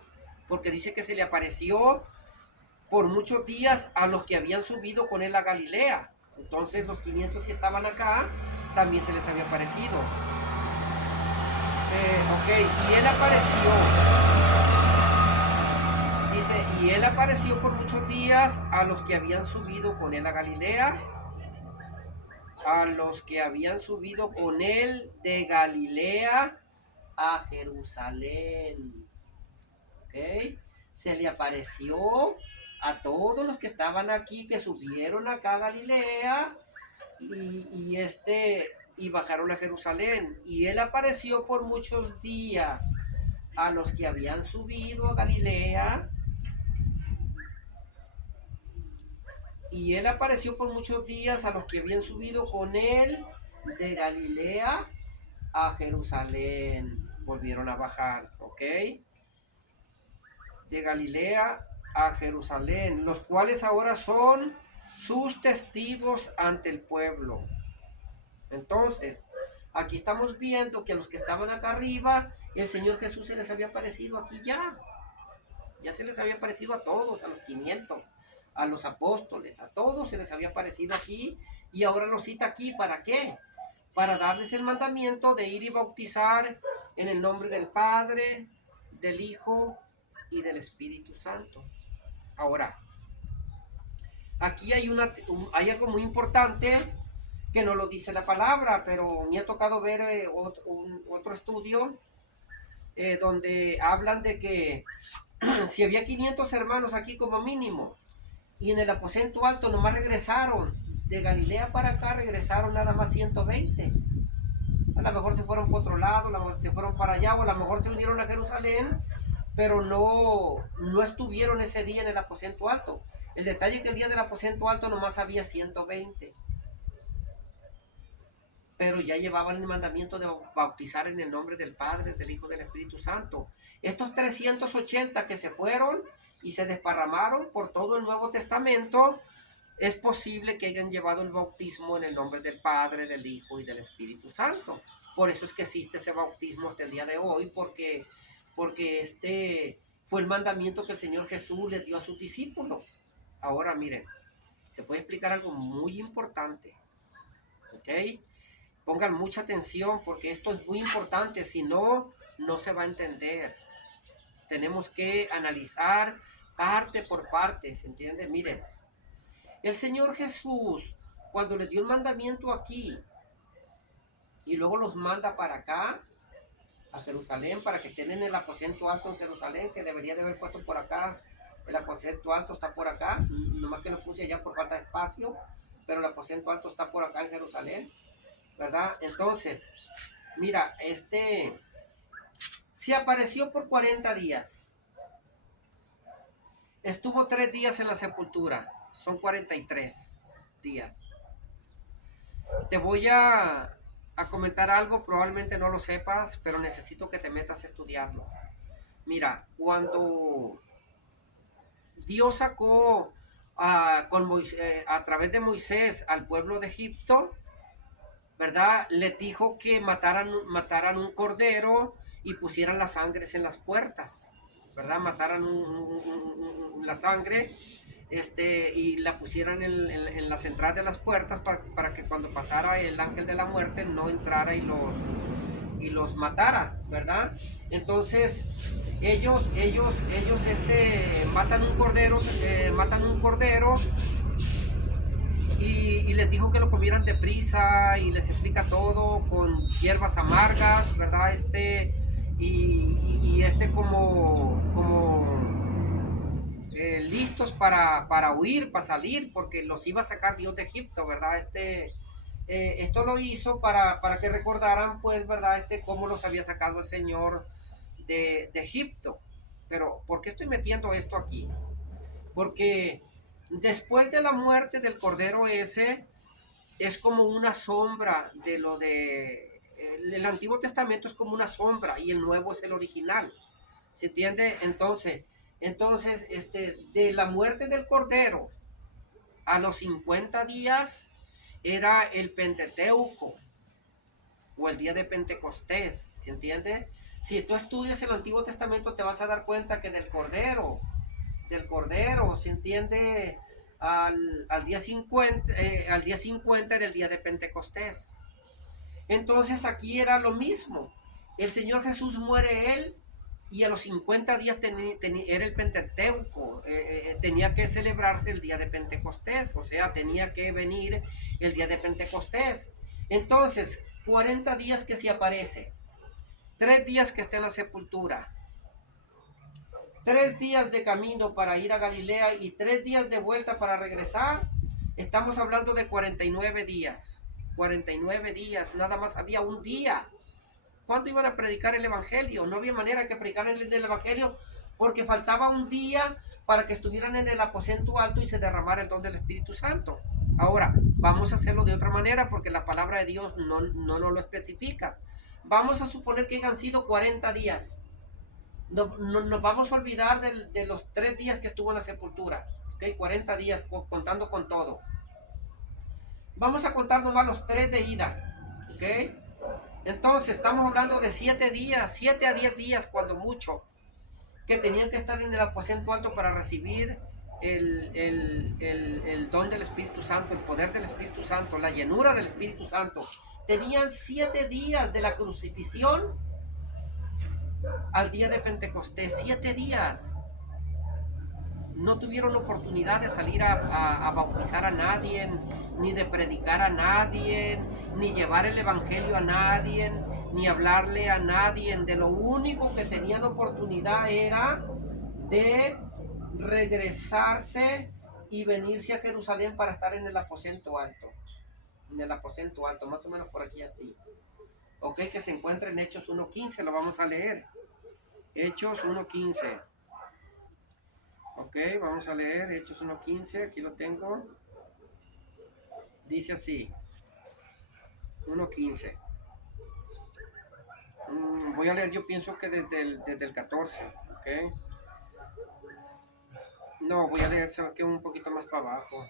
porque dice que se le apareció por muchos días a los que habían subido con él a Galilea. Entonces los 500 que estaban acá también se les había aparecido. Y él apareció. Dice, y él apareció por muchos días a los que habían subido con él a Galilea. A los que habían subido con él de Galilea a Jerusalén. Se le apareció a todos los que estaban aquí, que subieron acá a Galilea y bajaron a Jerusalén. Y él apareció por muchos días a los que habían subido a Galilea. Y él apareció por muchos días a los que habían subido con él de Galilea a Jerusalén. Volvieron a bajar, de Galilea a Jerusalén, los cuales ahora son sus testigos ante el pueblo. Entonces, aquí estamos viendo que a los que estaban acá arriba, el Señor Jesús se les había aparecido aquí ya. Ya se les había aparecido a todos, a los 500, a los apóstoles, a todos se les había aparecido aquí y ahora los cita aquí. ¿Para qué? Para darles el mandamiento de ir y bautizar en el nombre del Padre, del Hijo y del Espíritu Santo. Ahora, aquí hay algo muy importante que no lo dice la palabra, pero me ha tocado ver otro estudio donde hablan de que si había 500 hermanos aquí como mínimo y en el aposento alto nomás regresaron de Galilea para acá, regresaron nada más 120. A lo mejor se fueron por otro lado, a lo mejor se fueron para allá, o a lo mejor se unieron a Jerusalén, pero no estuvieron ese día en el aposento alto. El detalle es que el día del aposento alto nomás había 120. Pero ya llevaban el mandamiento de bautizar en el nombre del Padre, del Hijo y del Espíritu Santo. Estos 380 que se fueron y se desparramaron por todo el Nuevo Testamento, es posible que hayan llevado el bautismo en el nombre del Padre, del Hijo y del Espíritu Santo. Por eso es que existe ese bautismo hasta el día de hoy, porque este fue el mandamiento que el Señor Jesús les dio a sus discípulos. Ahora miren, te voy a explicar algo muy importante, Pongan mucha atención porque esto es muy importante, si no, no se va a entender. Tenemos que analizar parte por parte, ¿se entiende? Miren, el Señor Jesús, cuando les dio el mandamiento aquí y luego los manda para acá, a Jerusalén, para que estén en el aposento alto en Jerusalén, que debería de haber puesto por acá, el aposento alto está por acá, nomás que lo puse allá por falta de espacio, pero el aposento alto está por acá en Jerusalén, ¿verdad? Entonces, mira, se apareció por 40 días, estuvo 3 días en la sepultura, son 43 días. Te voy a comentar algo, probablemente no lo sepas, pero necesito que te metas a estudiarlo. Mira, cuando Dios sacó a través de Moisés al pueblo de Egipto, ¿verdad? Les dijo que mataran un cordero y pusieran las sangres en las puertas, ¿verdad? Mataran la sangre y la pusieran en las entradas de las puertas para que cuando pasara el ángel de la muerte no entrara y los matara, ¿verdad? Entonces ellos matan un cordero y les dijo que lo comieran deprisa y les explica todo con hierbas amargas, ¿verdad? Listos para huir, para salir, porque los iba a sacar Dios de Egipto, ¿verdad? Esto lo hizo para que recordaran, pues, ¿verdad? Cómo los había sacado el Señor de Egipto. Pero, ¿por qué estoy metiendo esto aquí? Porque después de la muerte del cordero ese, es como una sombra de lo de... El Antiguo Testamento es como una sombra y el Nuevo es el original. ¿Se entiende? Entonces, de la muerte del cordero a los 50 días era el Pentateuco o el día de Pentecostés, ¿se entiende? Si tú estudias el Antiguo Testamento te vas a dar cuenta que del Cordero, ¿se entiende? Al día 50, al día 50 era el día de Pentecostés. Entonces aquí era lo mismo. El Señor Jesús muere él y a los 50 días era el Pentateuco, tenía que celebrarse el día de Pentecostés, o sea, tenía que venir el día de Pentecostés. Entonces, 40 días que se aparece, 3 días que está en la sepultura, 3 días de camino para ir a Galilea y 3 días de vuelta para regresar, estamos hablando de 49 días. 49 días, nada más había un día. ¿Cuándo iban a predicar el Evangelio? No había manera que predicaran el Evangelio porque faltaba un día para que estuvieran en el aposento alto y se derramara el don del Espíritu Santo. Ahora, vamos a hacerlo de otra manera porque la palabra de Dios no nos lo especifica. Vamos a suponer que hayan sido 40 días. Nos vamos a olvidar de los 3 días que estuvo en la sepultura. ¿Okay? 40 días contando con todo. Vamos a contar nomás los 3 de ida. ¿Okay? Entonces, estamos hablando de 7 días, 7 a 10 días, cuando mucho, que tenían que estar en el aposento alto para recibir el don del Espíritu Santo, el poder del Espíritu Santo, la llenura del Espíritu Santo. Tenían 7 días de la crucifixión al día de Pentecostés, 7 días. No tuvieron oportunidad de salir a bautizar a nadie, ni de predicar a nadie, ni llevar el evangelio a nadie, ni hablarle a nadie. De lo único que tenían oportunidad era de regresarse y venirse a Jerusalén para estar en el aposento alto. En el aposento alto, más o menos por aquí así. Ok, que se encuentra en Hechos 1.15, lo vamos a leer. Hechos 1.15. Ok, vamos a leer Hechos 1.15, aquí lo tengo. Dice así, 1.15. Voy a leer, yo pienso que desde el 14, ok. No, voy a leer, se va que un poquito más para abajo.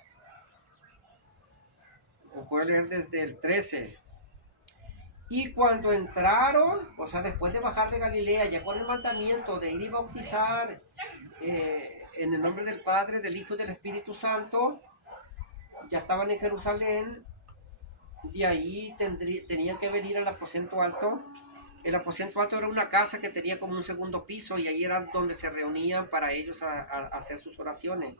Voy a leer desde el 13. Y cuando entraron, o sea, después de bajar de Galilea, ya con el mandamiento de ir y bautizar en el nombre del Padre, del Hijo y del Espíritu Santo, ya estaban en Jerusalén. De ahí tenían que venir al aposento alto. El aposento alto era una casa que tenía como un segundo piso y ahí era donde se reunían para ellos a hacer sus oraciones.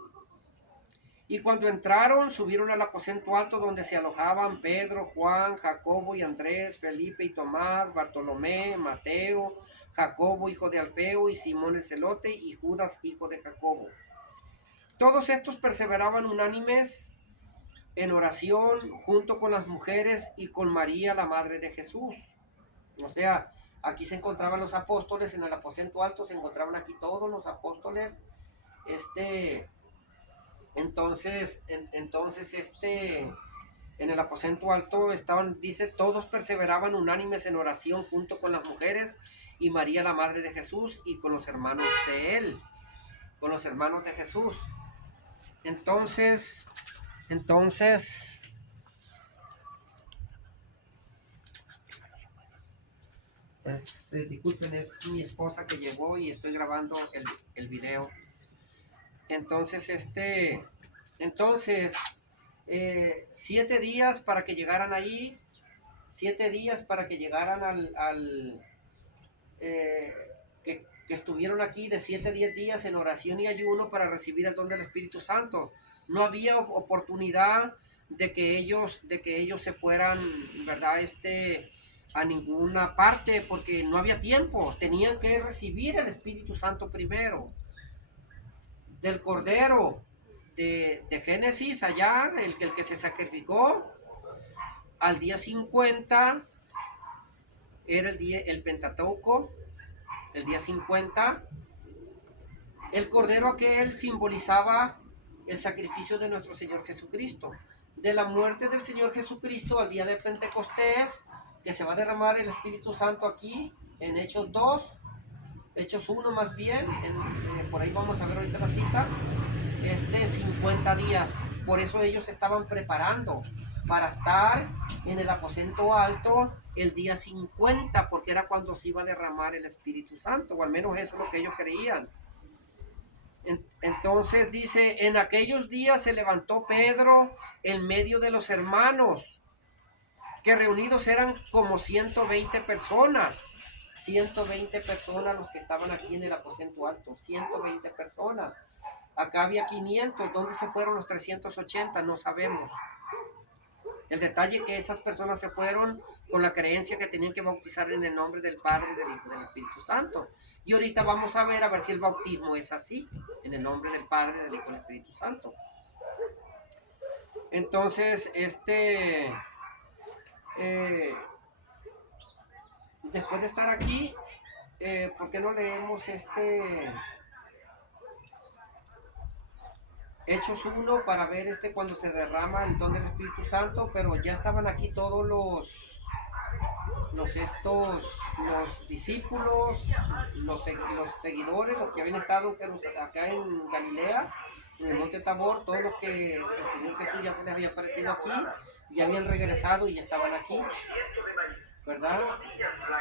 Y cuando entraron, subieron al aposento alto donde se alojaban Pedro, Juan, Jacobo y Andrés, Felipe y Tomás, Bartolomé, Mateo, Jacobo, hijo de Alfeo, y Simón el celote, y Judas, hijo de Jacobo. Todos estos perseveraban unánimes en oración junto con las mujeres y con María, la madre de Jesús. O sea, aquí se encontraban los apóstoles, en el aposento alto se encontraban aquí todos los apóstoles. Entonces, en el aposento alto estaban, dice, todos perseveraban unánimes en oración junto con las mujeres y María, la madre de Jesús, y con los hermanos de él, con los hermanos de Jesús. Entonces, disculpen, es mi esposa que llegó y estoy grabando el video. Entonces, 7 días para que llegaran ahí, 7 días para que llegaran que estuvieron aquí de 7 a 10 días en oración y ayuno para recibir el don del Espíritu Santo. No había oportunidad de que ellos se fueran, ¿verdad? A ninguna parte porque no había tiempo. Tenían que recibir el Espíritu Santo primero. Del Cordero de Génesis allá, el que se sacrificó, al día 50 era el Pentateuco, el día 50. El cordero aquel simbolizaba el sacrificio de nuestro Señor Jesucristo. De la muerte del Señor Jesucristo al día de Pentecostés, que se va a derramar el Espíritu Santo aquí, en Hechos 2, Hechos 1 más bien, por ahí vamos a ver ahorita la cita, 50 días. Por eso ellos estaban preparando para estar en el aposento alto el día 50, porque era cuando se iba a derramar el Espíritu Santo, o al menos eso es lo que ellos creían. Entonces dice, en aquellos días se levantó Pedro en medio de los hermanos, que reunidos eran como 120 personas. 120 personas los que estaban aquí en el aposento alto, 120 personas. Acá había 500, ¿dónde se fueron los 380? No sabemos. El detalle es que esas personas se fueron con la creencia que tenían que bautizar en el nombre del Padre, del Hijo y del Espíritu Santo. Y ahorita vamos a ver si el bautismo es así, en el nombre del Padre, del Hijo y del Espíritu Santo. Entonces, después de estar aquí, ¿por qué no leemos Hechos 1 para ver cuando se derrama el don del Espíritu Santo? Pero ya estaban aquí todos los discípulos, los seguidores, los que habían estado acá en Galilea, en el monte Tabor, todos los que el Señor Jesús ya se les había aparecido aquí, ya habían regresado y ya estaban aquí, ¿verdad?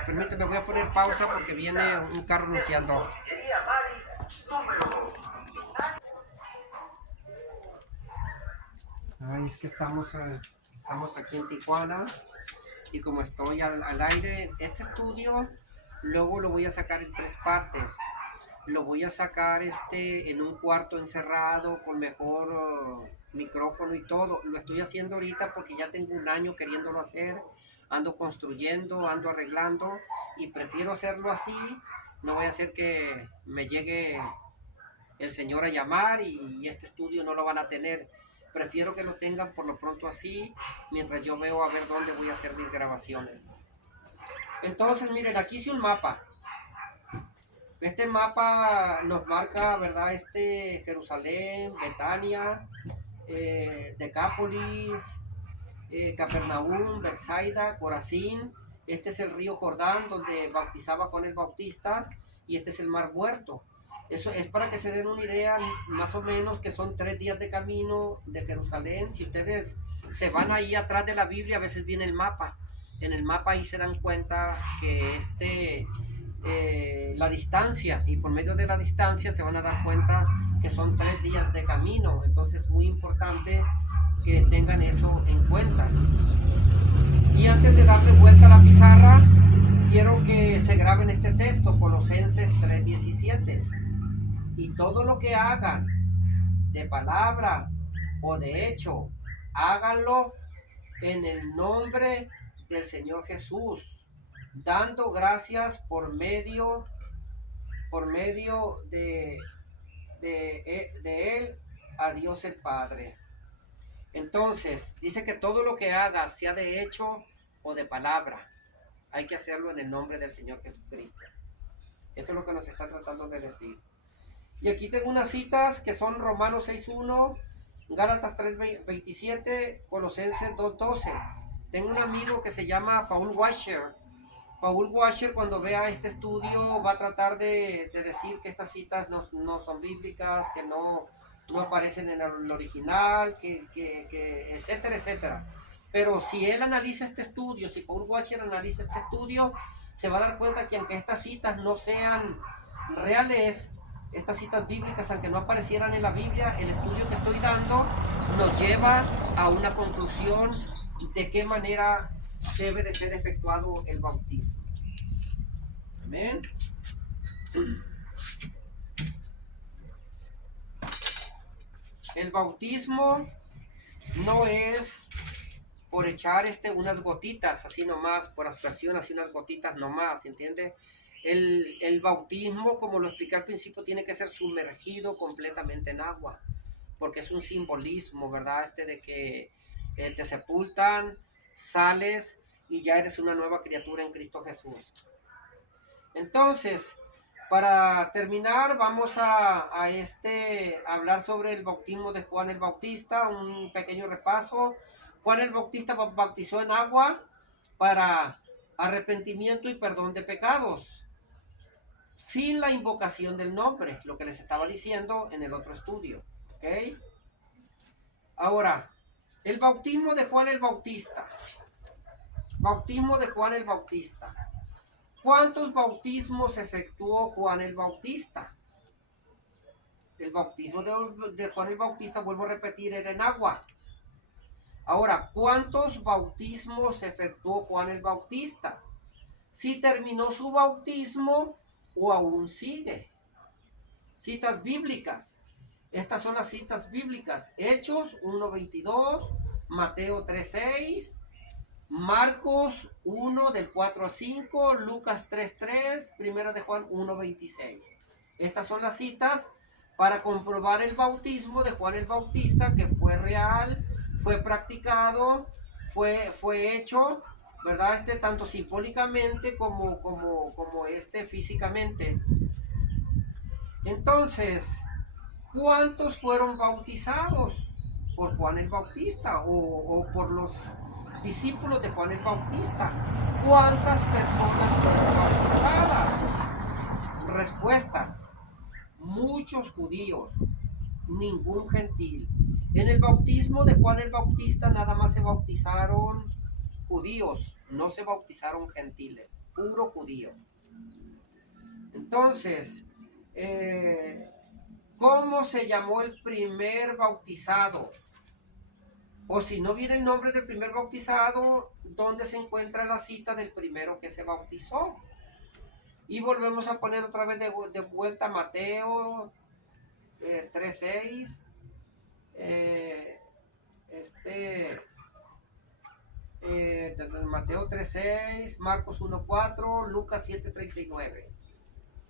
Permíteme, voy a poner pausa porque viene un carro anunciando. Ay, es que estamos aquí en Tijuana. Y como estoy al aire, este estudio luego lo voy a sacar en 3 partes. Lo voy a sacar en un cuarto encerrado con mejor micrófono y todo. Lo estoy haciendo ahorita porque ya tengo un año queriéndolo hacer. Ando construyendo, ando arreglando y prefiero hacerlo así. No voy a hacer que me llegue el Señor a llamar y este estudio no lo van a tener. Prefiero que lo tengan por lo pronto así, mientras yo veo a ver dónde voy a hacer mis grabaciones. Entonces, miren, aquí hice un mapa. Este mapa nos marca, ¿verdad? Jerusalén, Betania, Decápolis, Capernaum, Bethsaida, Corazín. Este es el río Jordán, donde bautizaba Juan el Bautista, y este es el Mar Muerto. Eso es para que se den una idea, más o menos, que son 3 días de camino de Jerusalén. Si ustedes se van ahí atrás de la Biblia, a veces viene el mapa. En el mapa ahí se dan cuenta que la distancia, y por medio de la distancia se van a dar cuenta que son 3 días de camino. Entonces es muy importante que tengan eso en cuenta. Y antes de darle vuelta a la pizarra, quiero que se graben este texto, Colosenses 3:17. Y todo lo que hagan, de palabra o de hecho, háganlo en el nombre del Señor Jesús, dando gracias por medio de Él a Dios el Padre. Entonces, dice que todo lo que haga, sea de hecho o de palabra, hay que hacerlo en el nombre del Señor Jesucristo. Eso es lo que nos está tratando de decir. Y aquí tengo unas citas que son Romanos 6:1, Gálatas 3:27, Colosenses 2:12. Tengo un amigo que se llama Paul Washer. Paul Washer, cuando vea este estudio, va a tratar de decir que estas citas no son bíblicas, que no aparecen en el original, que etcétera, etcétera. Pero si él analiza este estudio, si Paul Washer analiza este estudio, se va a dar cuenta que aunque estas citas no sean reales, estas citas bíblicas, aunque no aparecieran en la Biblia, el estudio que estoy dando nos lleva a una conclusión de qué manera debe de ser efectuado el bautismo. Amén. El bautismo no es por echar unas gotitas así nomás, por aspersión así unas gotitas nomás, ¿entiendes? El bautismo, como lo expliqué al principio, tiene que ser sumergido completamente en agua, porque es un simbolismo, ¿verdad? De que te sepultan, sales y ya eres una nueva criatura en Cristo Jesús. Entonces, para terminar, vamos a hablar sobre el bautismo de Juan el Bautista, un pequeño repaso. Juan el Bautista bautizó en agua para arrepentimiento y perdón de pecados, sin la invocación del nombre, lo que les estaba diciendo en el otro estudio. ¿Okay? Ahora, el bautismo de Juan el Bautista. Bautismo de Juan el Bautista. ¿Cuántos bautismos efectuó Juan el Bautista? El bautismo de Juan el Bautista, vuelvo a repetir, era en agua. Ahora, ¿cuántos bautismos efectuó Juan el Bautista? Si terminó su bautismo o aún sigue. Citas bíblicas. Estas son las citas bíblicas. Hechos 1:22, Mateo 3:6, Marcos 1 del 4 al 5, Lucas 3:3, Primera de Juan 1:26. Estas son las citas para comprobar el bautismo de Juan el Bautista, que fue real, fue practicado, fue hecho, ¿verdad? Tanto simbólicamente como físicamente. Entonces, ¿cuántos fueron bautizados por Juan el Bautista o por los discípulos de Juan el Bautista? ¿Cuántas personas fueron bautizadas? Respuestas: muchos judíos, ningún gentil. En el bautismo de Juan el Bautista nada más se bautizaron judíos, no se bautizaron gentiles, puro judío. Entonces, ¿cómo se llamó el primer bautizado? O si no viene el nombre del primer bautizado, ¿dónde se encuentra la cita del primero que se bautizó? Y volvemos a poner otra vez de vuelta Mateo 3:6, Mateo 3:6, Marcos 1:4, Lucas 7:39.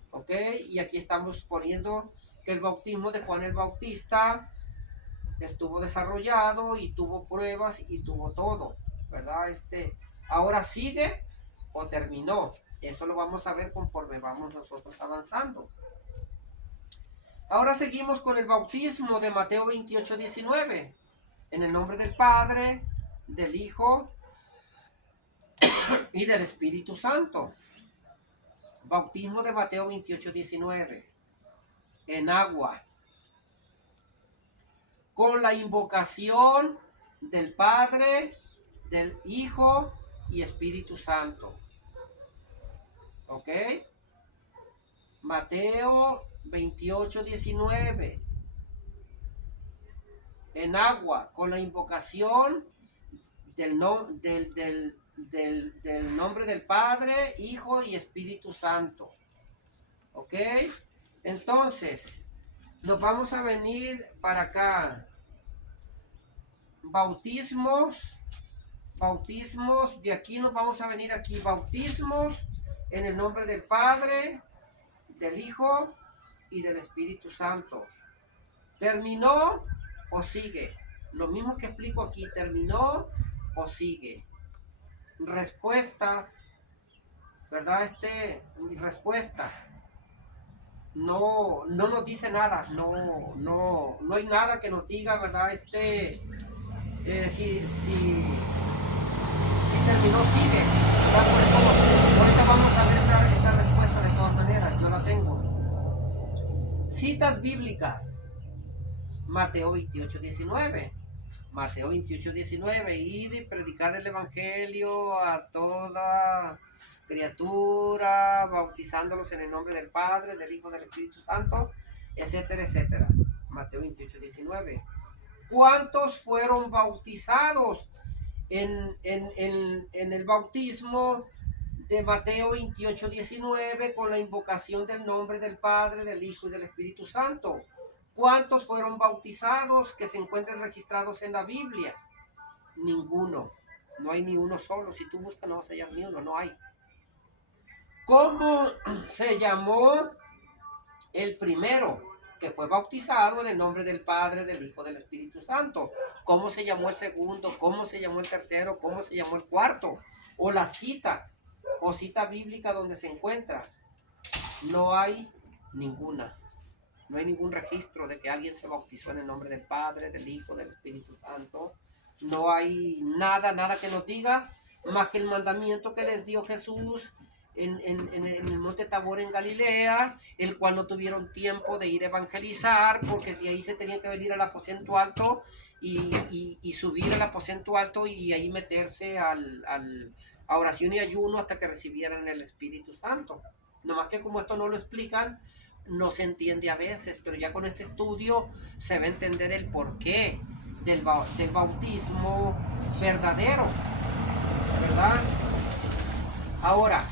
¿Ok? Y aquí estamos poniendo que el bautismo de Juan el Bautista estuvo desarrollado y tuvo pruebas y tuvo todo, ¿verdad? Ahora sigue o terminó. Eso lo vamos a ver conforme vamos nosotros avanzando. Ahora seguimos con el bautismo de Mateo 28:19. En el nombre del Padre, del Hijo y del Espíritu Santo. Bautismo de Mateo 28:19. En agua. Con la invocación del Padre, del Hijo y Espíritu Santo. ¿Ok? Mateo 28:19. En agua, con la invocación del nombre del Padre, Hijo y Espíritu Santo. ¿Ok? Entonces, nos vamos a venir para acá. Bautismos, de aquí nos vamos a venir aquí. Bautismos en el nombre del Padre, del Hijo y del Espíritu Santo. ¿Terminó o sigue? Lo mismo que explico aquí, ¿terminó o sigue? Respuestas, ¿verdad? Respuesta. No nos dice nada, no hay nada que nos diga, ¿verdad? Si terminó, sigue. Ahorita vamos a ver esta respuesta de todas maneras, yo la tengo. Citas bíblicas. Mateo 28:19. Mateo 28:19. Id y predicad el evangelio a toda criatura, bautizándolos en el nombre del Padre, del Hijo, del Espíritu Santo, etcétera, etcétera. Mateo 28:19. ¿Cuántos fueron bautizados en el bautismo de Mateo 28:19 con la invocación del nombre del Padre, del Hijo y del Espíritu Santo? ¿Cuántos fueron bautizados que se encuentran registrados en la Biblia? Ninguno. No hay ni uno solo. Si tú buscas no vas a hallar ni uno, no hay. ¿Cómo se llamó el primero? que fue bautizado en el nombre del Padre, del Hijo, del Espíritu Santo. ¿Cómo se llamó el segundo? ¿Cómo se llamó el tercero? ¿Cómo se llamó el cuarto? O la cita, o cita bíblica donde se encuentra. No hay ninguna. No hay ningún registro de que alguien se bautizó en el nombre del Padre, del Hijo, del Espíritu Santo. No hay nada que nos diga más que el mandamiento que les dio Jesús en el monte Tabor en Galilea, el cual no tuvieron tiempo de ir a evangelizar, porque de ahí se tenían que venir al aposento alto y subir al aposento alto y ahí meterse a oración y ayuno hasta que recibieran el Espíritu Santo. Nomás que como esto no lo explican, no se entiende a veces, pero ya con este estudio se va a entender el porqué del bautismo verdadero, ¿verdad? Ahora,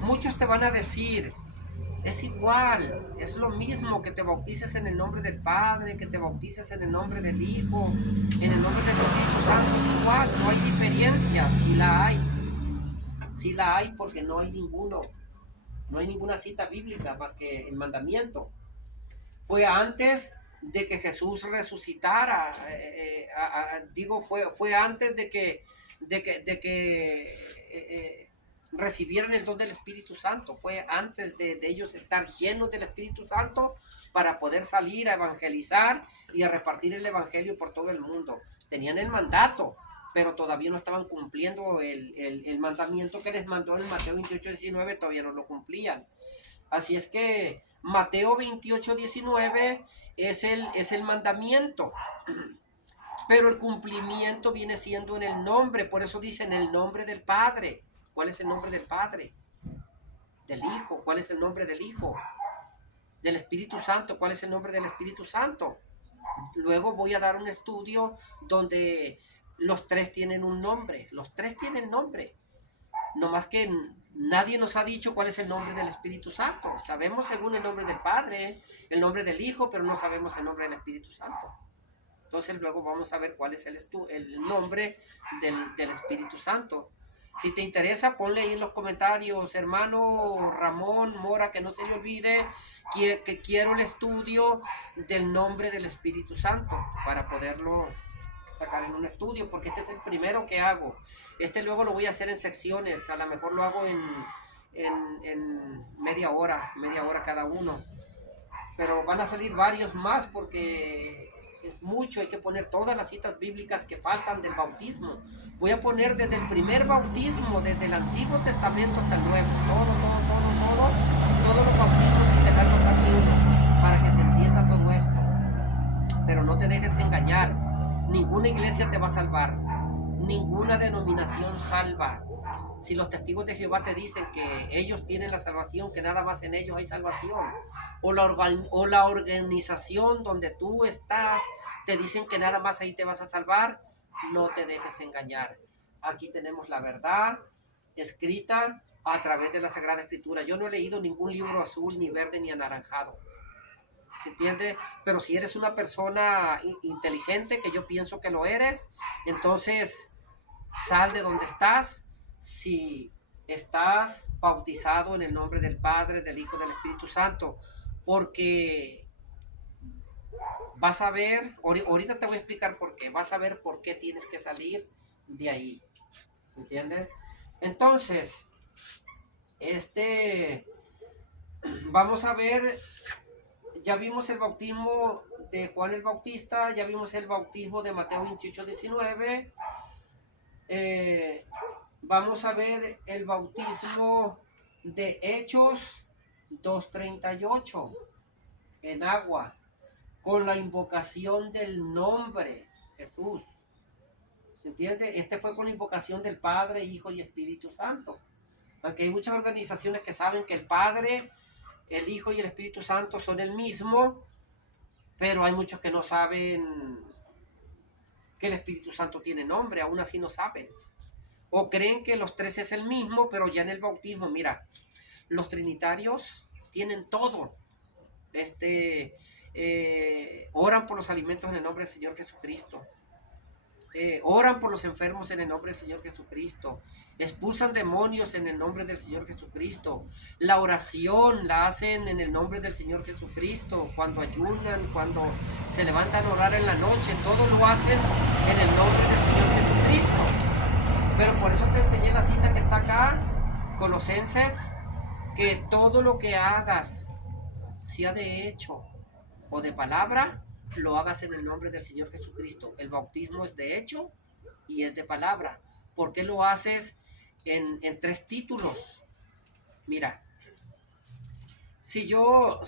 muchos te van a decir, es igual, es lo mismo que te bautices en el nombre del Padre, que te bautices en el nombre del Hijo, en el nombre del Espíritu Santo, es igual, no hay diferencia, sí la hay porque no hay ninguna cita bíblica más que el mandamiento. Fue antes de que Jesús resucitara, fue antes de que recibieran el don del Espíritu Santo, fue antes de ellos estar llenos del Espíritu Santo para poder salir a evangelizar y a repartir el evangelio por todo el mundo. Tenían el mandato, pero todavía no estaban cumpliendo el mandamiento que les mandó en Mateo 28:19, todavía no lo cumplían. Así es que Mateo 28:19 es el mandamiento, pero el cumplimiento viene siendo en el nombre, por eso dice en el nombre del Padre. ¿Cuál es el nombre del Padre? Del Hijo. ¿Cuál es el nombre del Hijo? Del Espíritu Santo. ¿Cuál es el nombre del Espíritu Santo? Luego voy a dar un estudio donde los tres tienen un nombre. Los tres tienen nombre. No más que nadie nos ha dicho cuál es el nombre del Espíritu Santo. Sabemos según el nombre del Padre, el nombre del Hijo, pero no sabemos el nombre del Espíritu Santo. Entonces luego vamos a ver cuál es el nombre del Espíritu Santo. Si te interesa, ponle ahí en los comentarios, hermano Ramón Mora, que no se le olvide que quiero el estudio del nombre del Espíritu Santo para poderlo sacar en un estudio, porque este es el primero que hago. Este luego lo voy a hacer en secciones, a lo mejor lo hago en media hora cada uno. Pero van a salir varios más porque es mucho, hay que poner todas las citas bíblicas que faltan del bautismo. Voy a poner desde el primer bautismo, desde el Antiguo Testamento hasta el Nuevo, todos los bautismos sin dejar pasar ni uno, para que se entienda todo esto. Pero no te dejes engañar, ninguna iglesia te va a salvar, ninguna denominación salva. Si los testigos de Jehová te dicen que ellos tienen la salvación, que nada más en ellos hay salvación, o la organización donde tú estás te dicen que nada más ahí te vas a salvar, no te dejes engañar. Aquí tenemos la verdad escrita a través de la Sagrada Escritura. Yo no he leído ningún libro azul, ni verde, ni anaranjado. ¿Se entiende? Pero si eres una persona inteligente, que yo pienso que lo eres, entonces sal de donde estás. Si estás bautizado en el nombre del Padre, del Hijo, del Espíritu Santo, porque vas a ver, ahorita te voy a explicar por qué, vas a ver por qué tienes que salir de ahí. ¿Se entiende? Entonces, vamos a ver, ya vimos el bautismo de Juan el Bautista, ya vimos el bautismo de Mateo 28:19. Vamos a ver el bautismo de Hechos 2:38 en agua, con la invocación del nombre Jesús. ¿Se entiende? Este fue con la invocación del Padre, Hijo y Espíritu Santo. Aunque hay muchas organizaciones que saben que el Padre, el Hijo y el Espíritu Santo son el mismo, pero hay muchos que no saben que el Espíritu Santo tiene nombre, aún así no saben. O creen que los tres es el mismo, pero ya en el bautismo, mira, los trinitarios tienen todo. Oran por los alimentos en el nombre del Señor Jesucristo. oran por los enfermos en el nombre del Señor Jesucristo, expulsan demonios en el nombre del Señor Jesucristo, la oración la hacen en el nombre del Señor Jesucristo, cuando ayunan, cuando se levantan a orar en la noche, todo lo hacen en el nombre del Señor Jesucristo. Pero por eso te enseñé la cita que está acá, Colosenses, que todo lo que hagas, sea de hecho o de palabra, lo hagas en el nombre del Señor Jesucristo. El bautismo es de hecho y es de palabra. ¿Por qué lo haces en 3 títulos? Mira, si yo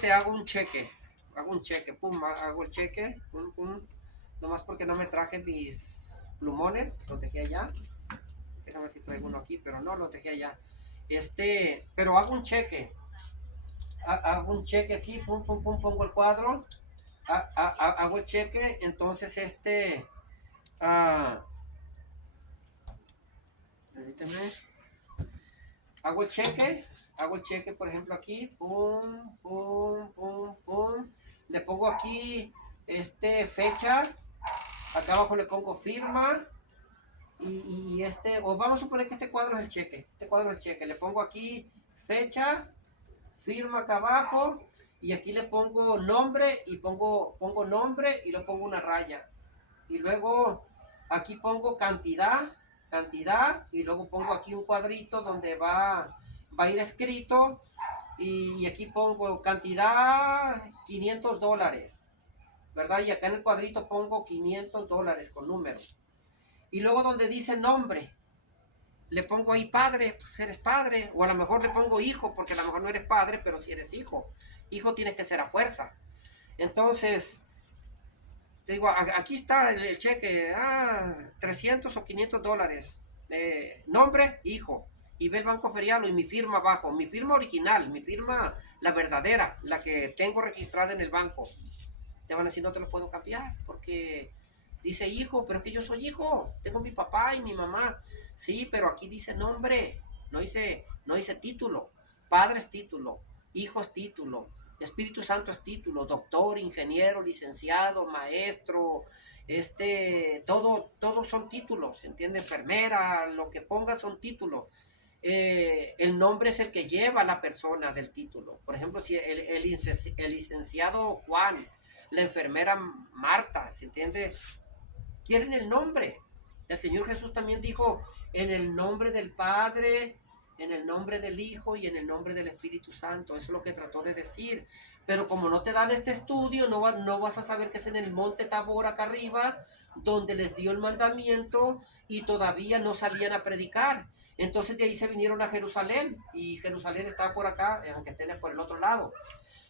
te hago un cheque, pum, hago el cheque, pum, pum, nomás porque no me traje mis plumones, los dejé allá. Déjame ver si traigo uno aquí, pero no, los dejé allá. Pero hago un cheque aquí, pum, pum, pum, pongo el cuadro, hago el cheque, entonces permíteme, hago el cheque, por ejemplo aquí, pum, pum, pum, pum, le pongo aquí, fecha, acá abajo le pongo firma, o vamos a suponer que este cuadro es el cheque, le pongo aquí fecha, firma acá abajo, y aquí le pongo nombre, y pongo nombre, y le pongo una raya, y luego aquí pongo cantidad, y luego pongo aquí un cuadrito donde va a ir escrito, y aquí pongo cantidad $500, ¿verdad? Y acá en el cuadrito pongo $500 con números. Y luego donde dice nombre, le pongo ahí padre, pues eres padre, o a lo mejor le pongo hijo, porque a lo mejor no eres padre, pero si eres hijo. Hijo tienes que ser a fuerza. Entonces, te digo, aquí está el cheque, 300 o $500. Nombre, hijo. Y ve el banco ferial y mi firma abajo, mi firma original, mi firma, la verdadera, la que tengo registrada en el banco. Te van a decir, no te lo puedo cambiar, porque dice hijo, pero es que yo soy hijo, tengo mi papá y mi mamá. Sí, pero aquí dice nombre, no dice título. Padre es título, hijo es título, Espíritu Santo es título, doctor, ingeniero, licenciado, maestro, todos son títulos, ¿entiende? Enfermera, lo que ponga son títulos. El nombre es el que lleva a la persona del título. Por ejemplo, si el licenciado Juan, la enfermera Marta, ¿se entiende? Quieren el nombre. El Señor Jesús también dijo, en el nombre del Padre, en el nombre del Hijo y en el nombre del Espíritu Santo. Eso es lo que trató de decir. Pero como no te dan este estudio, no vas a saber que es en el monte Tabor acá arriba, donde les dio el mandamiento y todavía no salían a predicar. Entonces de ahí se vinieron a Jerusalén, y Jerusalén estaba por acá, aunque estén por el otro lado.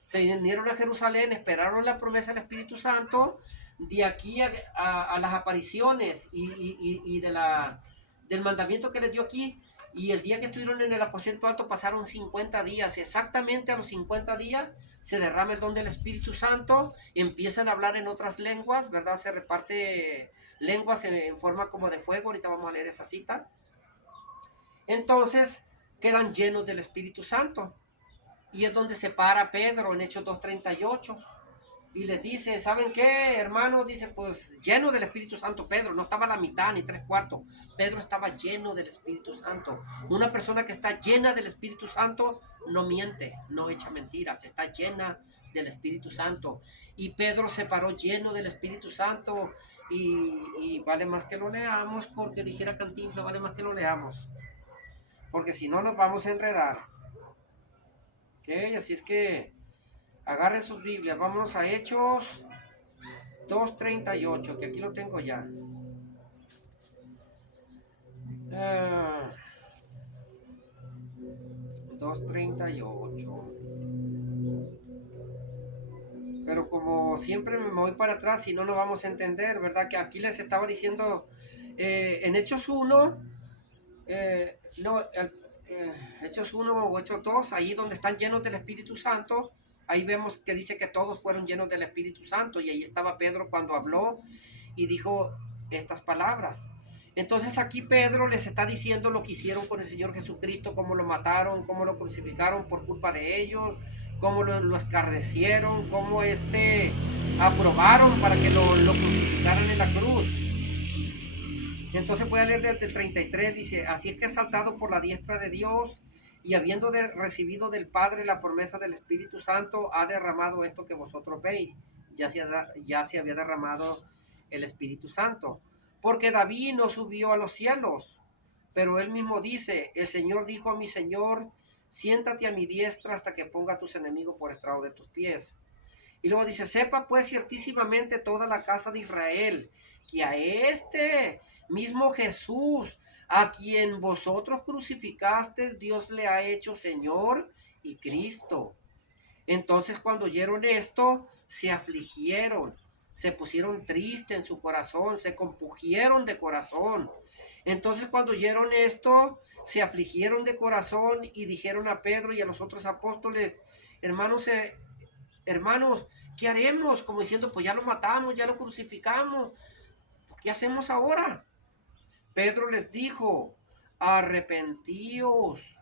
Se vinieron a Jerusalén, esperaron la promesa del Espíritu Santo, de aquí a las apariciones y del mandamiento que les dio aquí. Y el día que estuvieron en el aposento alto pasaron 50 días. Exactamente a los 50 días se derrama el don del Espíritu Santo, empiezan a hablar en otras lenguas, ¿verdad? Se reparte lenguas en forma como de fuego. Ahorita vamos a leer esa cita. Entonces quedan llenos del Espíritu Santo. Y es donde se para Pedro en Hechos 2:38. Y les dice, ¿saben qué, hermanos? Dice, pues lleno del Espíritu Santo. Pedro no estaba a la mitad ni 3/4. Pedro estaba lleno del Espíritu Santo. Una persona que está llena del Espíritu Santo no miente, no echa mentiras, está llena del Espíritu Santo. Y Pedro se paró lleno del Espíritu Santo. Y vale más que lo leamos, porque dijera Cantinflas, vale más que lo leamos, porque si no nos vamos a enredar. ¿Ok? Así es que agarren sus Biblias, vámonos a Hechos 2:38, que aquí lo tengo ya. 2:38. Pero como siempre me voy para atrás, si no, no vamos a entender, ¿verdad? Que aquí les estaba diciendo en Hechos 1, Hechos 1 o Hechos 2, ahí donde están llenos del Espíritu Santo. Ahí vemos que dice que todos fueron llenos del Espíritu Santo, y ahí estaba Pedro cuando habló y dijo estas palabras. Entonces aquí Pedro les está diciendo lo que hicieron con el Señor Jesucristo, cómo lo mataron, cómo lo crucificaron por culpa de ellos, cómo lo escarnecieron, cómo aprobaron para que lo crucificaran en la cruz. Entonces voy a leer desde el 33, dice, así es que saltado por la diestra de Dios y habiendo recibido del Padre la promesa del Espíritu Santo, ha derramado esto que vosotros veis. Ya se había derramado el Espíritu Santo. Porque David no subió a los cielos, pero él mismo dice, el Señor dijo a mi Señor, siéntate a mi diestra hasta que ponga a tus enemigos por estrado de tus pies. Y luego dice, sepa pues ciertísimamente toda la casa de Israel, que a este mismo Jesús, a quien vosotros crucificaste, Dios le ha hecho Señor y Cristo. Entonces cuando oyeron esto, se afligieron, se pusieron tristes en su corazón, se compugieron de corazón. Entonces cuando oyeron esto, se afligieron de corazón y dijeron a Pedro y a los otros apóstoles, hermanos, hermanos, ¿qué haremos? Como diciendo, pues ya lo matamos, ya lo crucificamos. ¿Qué hacemos ahora? Pedro les dijo, arrepentíos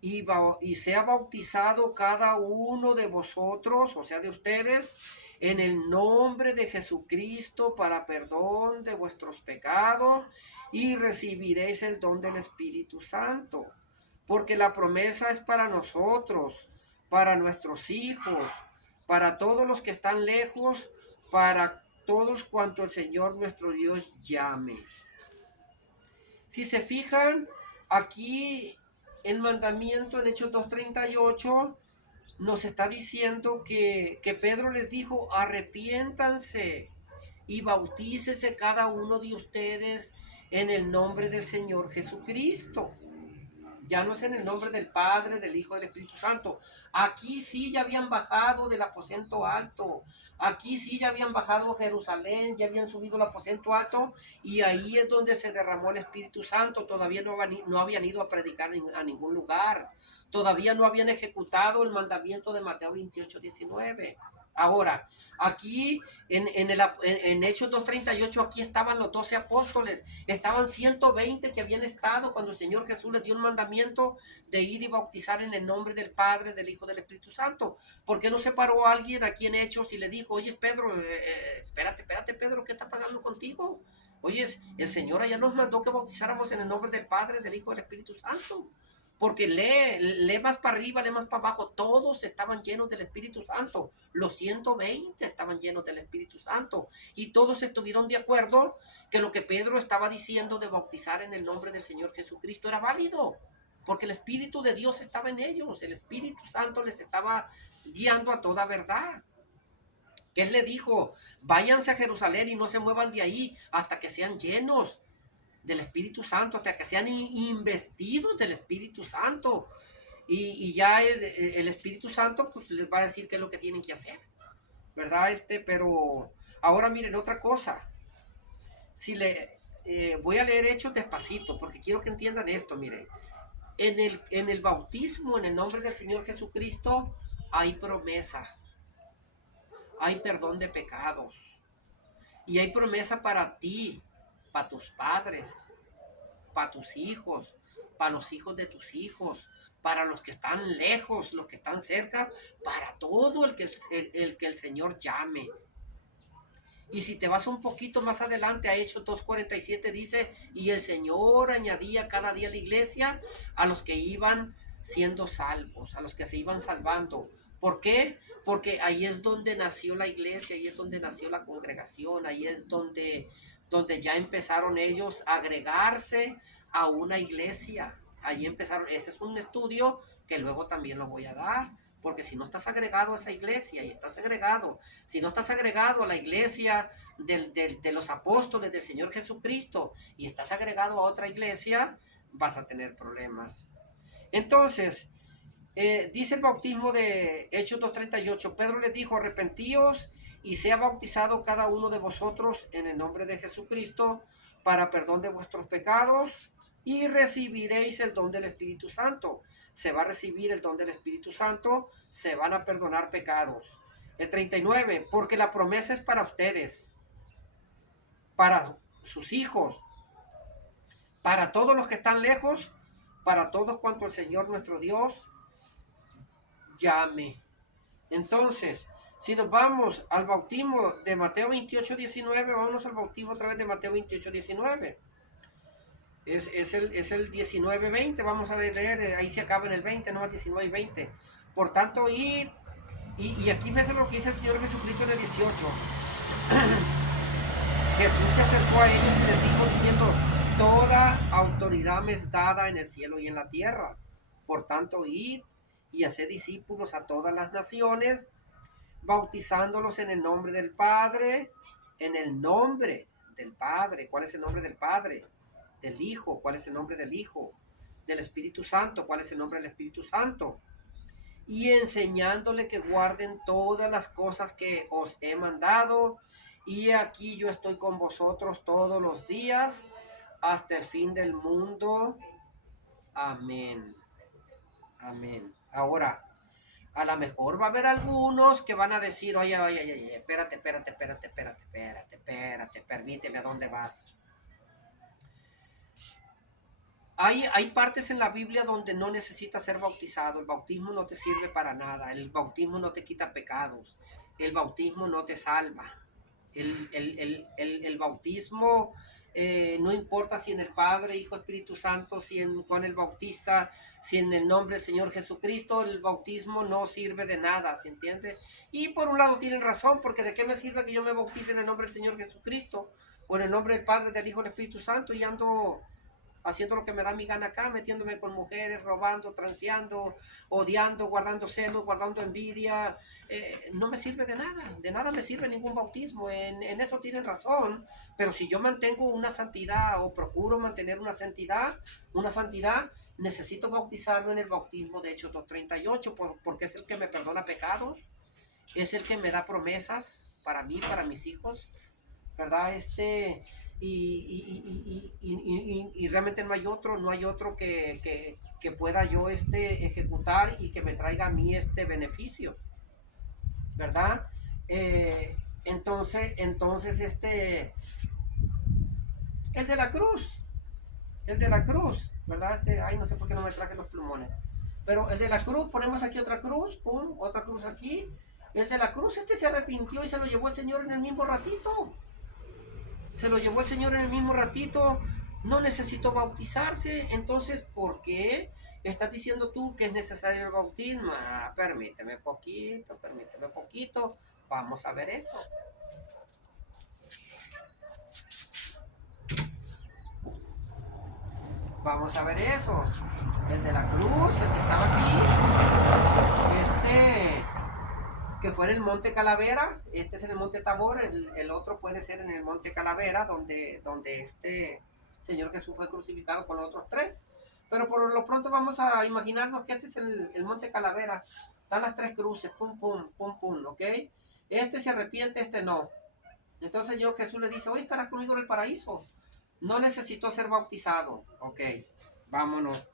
y sea bautizado cada uno de vosotros, o sea, de ustedes, en el nombre de Jesucristo para perdón de vuestros pecados y recibiréis el don del Espíritu Santo. Porque la promesa es para nosotros, para nuestros hijos, para todos los que están lejos, para todos cuanto el Señor nuestro Dios llame. Si se fijan, aquí el mandamiento en Hechos 2:38 nos está diciendo que Pedro les dijo, arrepiéntanse y bautícese cada uno de ustedes en el nombre del Señor Jesucristo. Ya no es en el nombre del Padre, del Hijo, del Espíritu Santo. Aquí sí ya habían bajado del aposento alto. Aquí sí ya habían bajado a Jerusalén, ya habían subido al aposento alto y ahí es donde se derramó el Espíritu Santo. Todavía no habían ido a predicar a ningún lugar. Todavía no habían ejecutado el mandamiento de Mateo 28:19. Ahora, aquí en Hechos 2:38, aquí estaban los 12 apóstoles, estaban 120 que habían estado cuando el Señor Jesús les dio un mandamiento de ir y bautizar en el nombre del Padre, del Hijo, del Espíritu Santo. ¿Por qué no se paró alguien aquí en Hechos y le dijo, oye, Pedro, espérate, Pedro, ¿qué está pasando contigo? Oye, el Señor allá nos mandó que bautizáramos en el nombre del Padre, del Hijo, del Espíritu Santo. Porque lee más para arriba, lee más para abajo, todos estaban llenos del Espíritu Santo. Los 120 estaban llenos del Espíritu Santo. Y todos estuvieron de acuerdo que lo que Pedro estaba diciendo de bautizar en el nombre del Señor Jesucristo era válido. Porque el Espíritu de Dios estaba en ellos. El Espíritu Santo les estaba guiando a toda verdad. Que él le dijo, váyanse a Jerusalén y no se muevan de ahí hasta que sean llenos del Espíritu Santo, hasta que sean investidos del Espíritu Santo. Y ya el Espíritu Santo pues les va a decir qué es lo que tienen que hacer, ¿verdad? Pero ahora miren otra cosa. Si voy a leer Hechos despacito porque quiero que entiendan esto, miren. En el bautismo, en el nombre del Señor Jesucristo, hay promesa, hay perdón de pecados y hay promesa para ti, para tus padres, para tus hijos, para los hijos de tus hijos, para los que están lejos, los que están cerca, para todo el que el Señor llame. Y si te vas un poquito más adelante a Hechos 2:47 dice, y el Señor añadía cada día a la iglesia a los que iban siendo salvos, a los que se iban salvando. ¿Por qué? Porque ahí es donde nació la iglesia, ahí es donde nació la congregación, ahí es donde ya empezaron ellos a agregarse a una iglesia. Ahí empezaron, ese es un estudio que luego también lo voy a dar, porque si no estás agregado a esa iglesia y estás agregado, si no estás agregado a la iglesia de los apóstoles del Señor Jesucristo y estás agregado a otra iglesia, vas a tener problemas. Entonces, dice el bautismo de Hechos 2:38, Pedro les dijo, arrepentíos y sea bautizado cada uno de vosotros en el nombre de Jesucristo para perdón de vuestros pecados y recibiréis el don del Espíritu Santo. Se va a recibir el don del Espíritu Santo, se van a perdonar pecados. El 39, porque la promesa es para ustedes, para sus hijos, para todos los que están lejos, para todos cuanto el Señor nuestro Dios llame. Entonces, Si nos vamos al bautismo de Mateo 28, 19, vámonos al bautismo otra vez de Mateo 28, 19. Es el 19, 20, vamos a leer, ahí se acaba en el 20, no más 19 y 20. Por tanto, y aquí ves lo que dice el Señor Jesucristo en el 18. Jesús se acercó a ellos y les dijo diciendo, toda autoridad me es dada en el cielo y en la tierra. Por tanto, id y haced discípulos a todas las naciones, bautizándolos en el nombre del Padre, en el nombre del Padre. ¿Cuál es el nombre del Padre? Del Hijo. ¿Cuál es el nombre del Hijo? Del Espíritu Santo. ¿Cuál es el nombre del Espíritu Santo? Y enseñándole que guarden todas las cosas que os he mandado. Y aquí yo estoy con vosotros todos los días hasta el fin del mundo. Amén. Amén. Ahora, a lo mejor va a haber algunos que van a decir, oye, oye, oye, espérate, permíteme, ¿a dónde vas? Hay partes en la Biblia donde no necesitas ser bautizado. El bautismo no te sirve para nada. El bautismo no te quita pecados. El bautismo no te salva. El bautismo, no importa si en el Padre, Hijo, Espíritu Santo, si en Juan el Bautista, si en el nombre del Señor Jesucristo, el bautismo no sirve de nada, ¿se entiende? Y por un lado tienen razón, porque ¿de qué me sirve que yo me bautice en el nombre del Señor Jesucristo? O en el nombre del Padre, del Hijo y del Espíritu Santo y ando haciendo lo que me da mi gana acá, metiéndome con mujeres, robando, transeando, odiando, guardando celos, guardando envidia. No me sirve de nada me sirve ningún bautismo, en eso tienen razón, pero si yo mantengo una santidad o procuro mantener una santidad, necesito bautizarme en el bautismo de Hechos 2:38, porque es el que me perdona pecados, es el que me da promesas para mí, para mis hijos, ¿verdad? Y realmente no hay otro que pueda yo ejecutar y que me traiga a mí este beneficio, ¿verdad? Entonces, el de la cruz, ¿verdad? Ay, no sé por qué no me traje los plumones. Pero el de la cruz, ponemos aquí otra cruz, pum, otra cruz aquí. El de la cruz, se arrepintió y se lo llevó el Señor en el mismo ratito. Se lo llevó el Señor en el mismo ratito, no necesitó bautizarse, entonces, ¿por qué estás diciendo tú que es necesario el bautismo? Permíteme poquito, vamos a ver eso. Vamos a ver eso. El de la cruz, el que estaba aquí, que fue en el Monte Calavera, este es en el Monte Tabor, el otro puede ser en el Monte Calavera, donde este Señor Jesús fue crucificado con los otros tres. Pero por lo pronto vamos a imaginarnos que este es el Monte Calavera. Están las tres cruces, pum, pum, pum, pum, ¿ok? Este se arrepiente, este no. Entonces el Señor Jesús le dice, hoy estarás conmigo en el paraíso. No necesito ser bautizado. Ok, vámonos.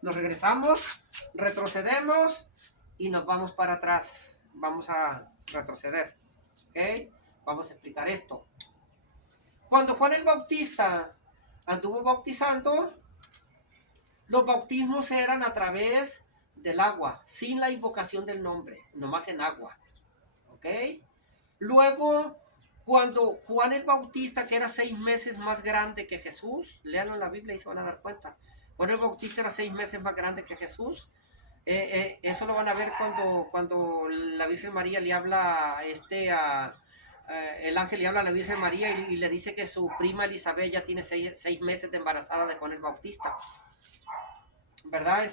Nos regresamos, retrocedemos y nos vamos para atrás. Vamos a retroceder. ¿Ok? Vamos a explicar esto. Cuando Juan el Bautista anduvo bautizando, los bautismos eran a través del agua, sin la invocación del nombre, nomás en agua. ¿Ok? Luego, cuando Juan el Bautista, que era 6 meses más grande que Jesús, léanlo en la Biblia y se van a dar cuenta. Juan el Bautista era 6 meses más grande que Jesús. Eso lo van a ver cuando la Virgen María le habla el ángel le habla a la Virgen María y le dice que su prima Elizabeth ya tiene 6 meses de embarazada de Juan el Bautista, ¿verdad?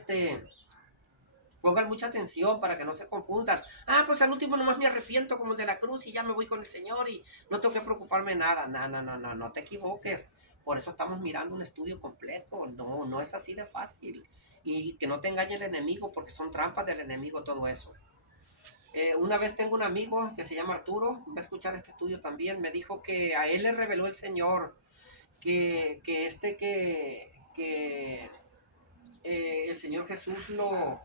Pongan mucha atención para que no se confundan. Pues al último nomás me arrepiento como el de la cruz y ya me voy con el Señor y no tengo que preocuparme de nada. No te equivoques. Por eso estamos mirando un estudio completo. No es así de fácil. Y que no te engañe el enemigo porque son trampas del enemigo todo eso. Una vez tengo un amigo que se llama Arturo, va a escuchar este estudio también, me dijo que a él le reveló el Señor que el Señor Jesús lo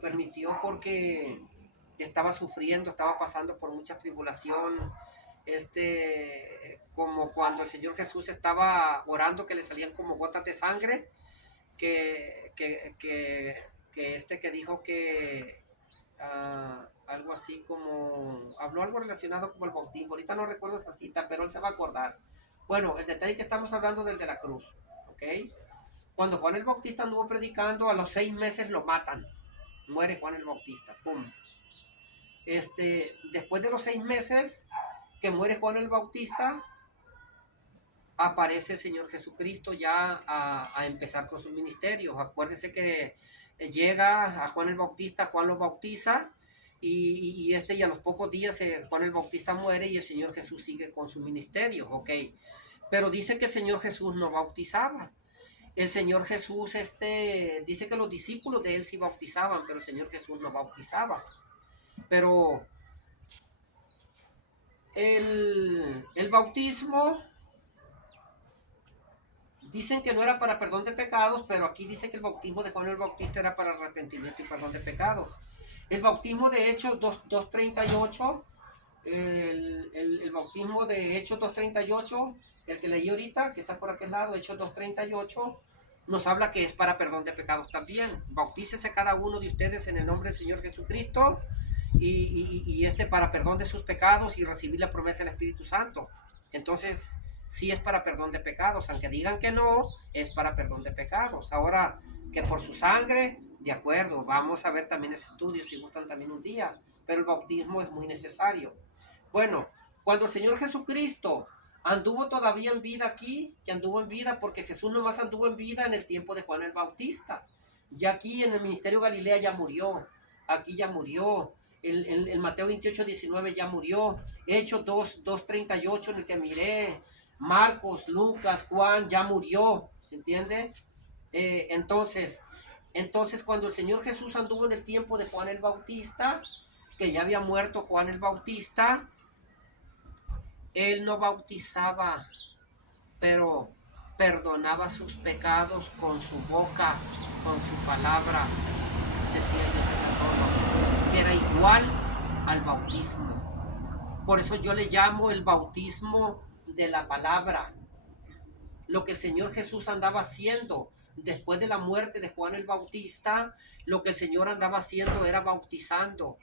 permitió porque estaba sufriendo, estaba pasando por mucha tribulación, como cuando el Señor Jesús estaba orando que le salían como gotas de sangre, que que dijo que algo así como, habló algo relacionado con el bautismo. Ahorita no recuerdo esa cita, pero él se va a acordar. Bueno, el detalle que estamos hablando del de la cruz, ¿ok? Cuando Juan el Bautista anduvo predicando, a los 6 meses lo matan. Muere Juan el Bautista, pum. Después de los 6 meses que muere Juan el Bautista, aparece el Señor Jesucristo ya a empezar con su ministerio. Acuérdese que llega a Juan el Bautista, Juan lo bautiza y a los pocos días Juan el Bautista muere y el Señor Jesús sigue con su ministerio, ¿ok? Pero dice que el Señor Jesús no bautizaba. El Señor Jesús, dice que los discípulos de él sí bautizaban, pero el Señor Jesús no bautizaba. Pero el bautismo, dicen que no era para perdón de pecados, pero aquí dice que el bautismo de Juan el Bautista era para arrepentimiento y perdón de pecados. El bautismo de Hechos 2:38, el bautismo de Hechos 2:38, el que leí ahorita, que está por aquel lado, Hechos 2:38, nos habla que es para perdón de pecados también. Bautícese cada uno de ustedes en el nombre del Señor Jesucristo y para perdón de sus pecados y recibir la promesa del Espíritu Santo. Entonces, sí es para perdón de pecados, aunque digan que no, es para perdón de pecados. Ahora, que por su sangre, de acuerdo, vamos a ver también ese estudio si gustan también un día, pero el bautismo es muy necesario. Bueno, cuando el Señor Jesucristo anduvo todavía en vida aquí, que anduvo en vida porque Jesús nomás anduvo en vida en el tiempo de Juan el Bautista. Ya aquí en el ministerio Galilea ya murió, aquí ya murió. El Mateo 28:19 ya murió. Hechos 2:38 en el que miré. Marcos, Lucas, Juan ya murió. ¿Se entiende? Entonces, cuando el Señor Jesús anduvo en el tiempo de Juan el Bautista, que ya había muerto Juan el Bautista, él no bautizaba, pero perdonaba sus pecados con su boca, con su palabra, decía el Deuteronomio, que era igual al bautismo. Por eso yo le llamo el bautismo de la palabra. Lo que el Señor Jesús andaba haciendo después de la muerte de Juan el Bautista, lo que el Señor andaba haciendo era bautizando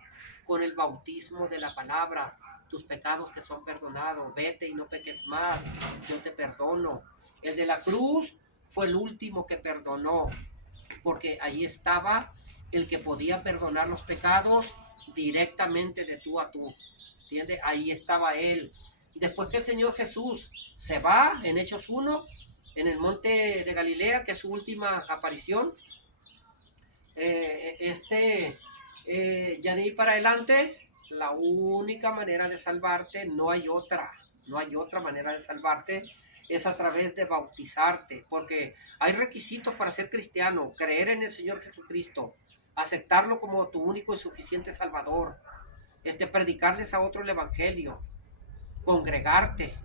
con el bautismo de la palabra. Tus pecados te son perdonados, vete y no peques más, yo te perdono. El de la cruz fue el último que perdonó, porque ahí estaba el que podía perdonar los pecados directamente de tú a tú. ¿Entiendes? Ahí estaba él. Después que el Señor Jesús se va en Hechos 1, en el monte de Galilea, que es su última aparición, ya de ahí para adelante, la única manera de salvarte, no hay otra manera de salvarte, es a través de bautizarte, porque hay requisitos para ser cristiano: creer en el Señor Jesucristo, aceptarlo como tu único y suficiente Salvador, predicarles a otro el Evangelio, congregarte,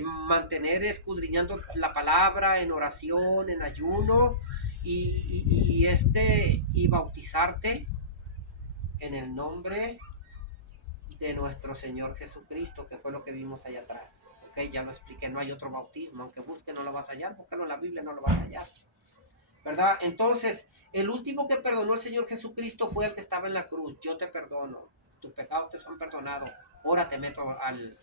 mantener escudriñando la palabra en oración, en ayuno y bautizarte en el nombre de nuestro Señor Jesucristo, que fue lo que vimos allá atrás. Okay, ya lo expliqué, no hay otro bautismo, aunque busque no lo vas a hallar, búscalo en la Biblia, no lo vas a hallar, ¿verdad? Entonces, el último que perdonó el Señor Jesucristo fue el que estaba en la cruz. Yo te perdono, tus pecados te son perdonados, ahora te meto al